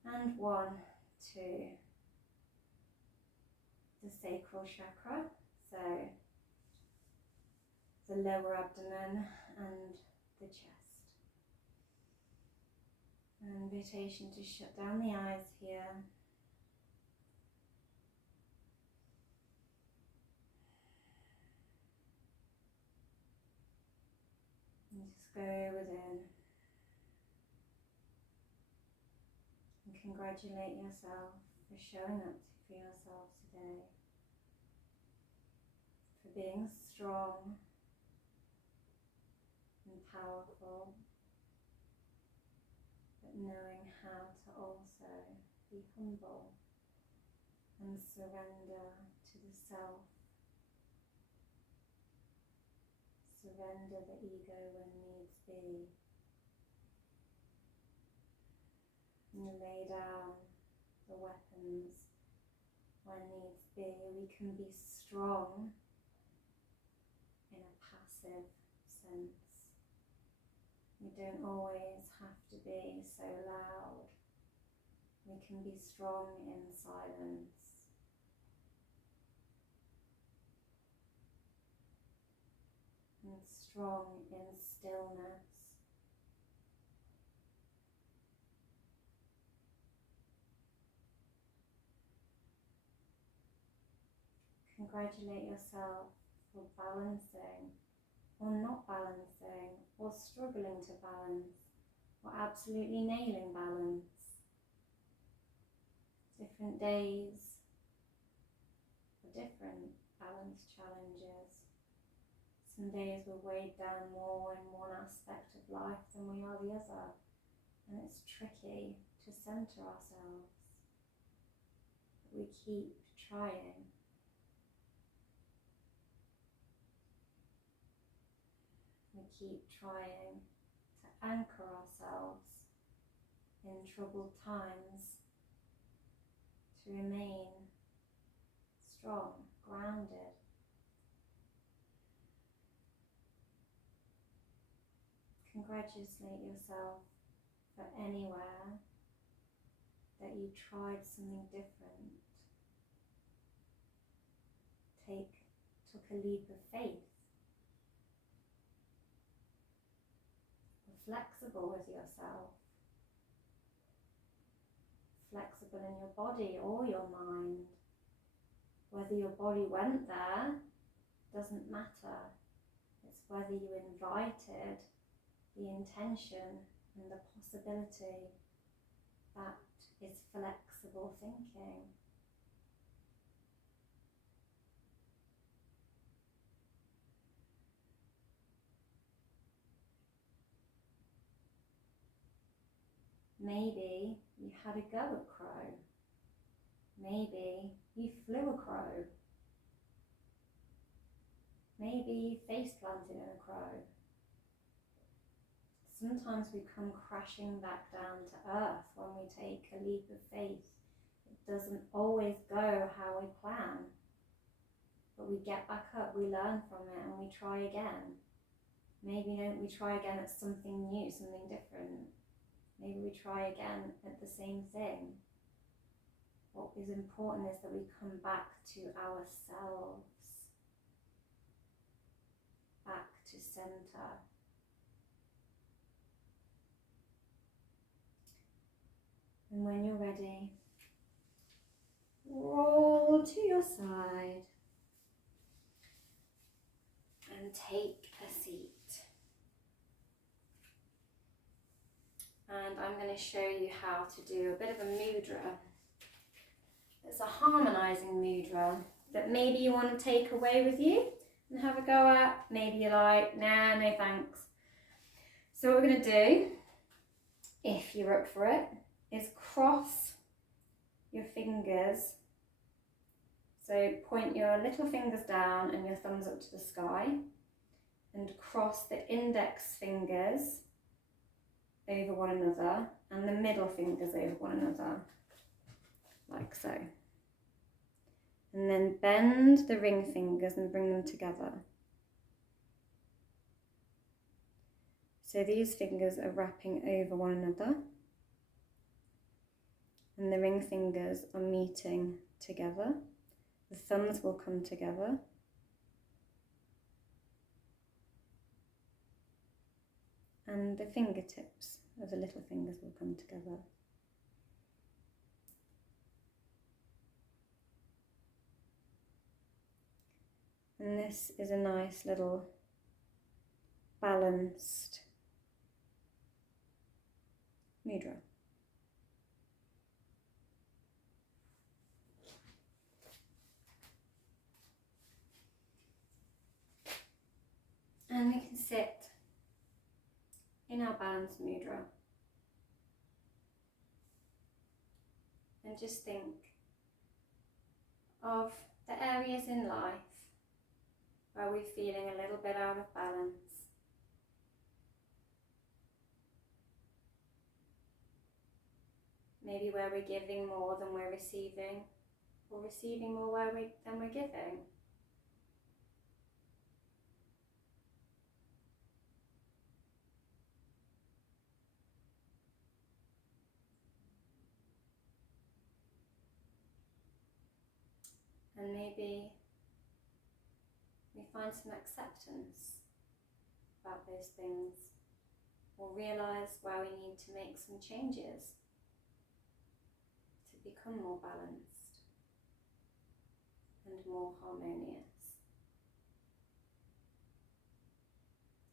and 1, 2, the sacral chakra, so the lower abdomen and the chest. An invitation to shut down the eyes here. And just go within. And congratulate yourself for showing up for yourself today. For being strong and powerful, but knowing how to also be humble and surrender to the self. Surrender the ego when needs be. And lay down the weapons when needs be. We can be strong in a passive sense. We don't always have to be so loud. We can be strong in silence. And strong in stillness. congratulate yourself for balancing or not balancing or struggling to balance or absolutely nailing balance. Different days for different balance challenges. Some days we're weighed down more in one aspect of life than we are the other, and it's tricky to centre ourselves. But we keep trying. We keep trying to anchor ourselves in troubled times, to remain strong, grounded. Congratulate yourself for anywhere that you tried something different. Took a leap of faith. Were flexible with yourself. Flexible in your body or your mind. Whether your body went there doesn't matter. It's whether you invited the intention and the possibility. That is flexible thinking. Maybe you had a go at crow. Maybe you flew a crow. Maybe you face planted in a crow. Sometimes we come crashing back down to earth when we take a leap of faith. It doesn't always go how we plan. But we get back up, we learn from it, and we try again. Maybe we try again at something new, something different. Maybe we try again at the same thing. What is important is that we come back to ourselves, back to center. And when you're ready, roll to your side and take a seat. And I'm going to show you how to do a bit of a mudra. It's a harmonizing mudra that maybe you want to take away with you and have a go at. Maybe you're like, nah, no thanks. So what we're going to do, if you're up for it, is cross your fingers. So point your little fingers down and your thumbs up to the sky, and cross the index fingers over one another and the middle fingers over one another, like so. And then bend the ring fingers and bring them together. So these fingers are wrapping over one another, and the ring fingers are meeting together. The thumbs will come together. And the fingertips of the little fingers will come together. And this is a nice little balanced mudra. And we can sit in our balanced mudra and just think of the areas in life where we're feeling a little bit out of balance. Maybe where we're giving more than we're receiving, or receiving more than we're giving. And maybe we find some acceptance about those things, or realise where we need to make some changes to become more balanced. and more harmonious.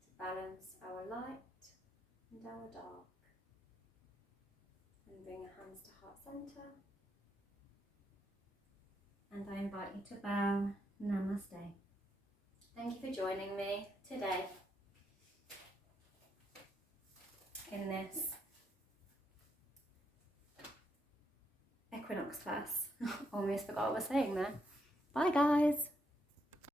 To balance our light and our dark. And bring your hands to heart center. And I invite you to bow. Namaste. Thank you for joining me today in this Equinox class. Almost forgot what I was saying there. Bye guys.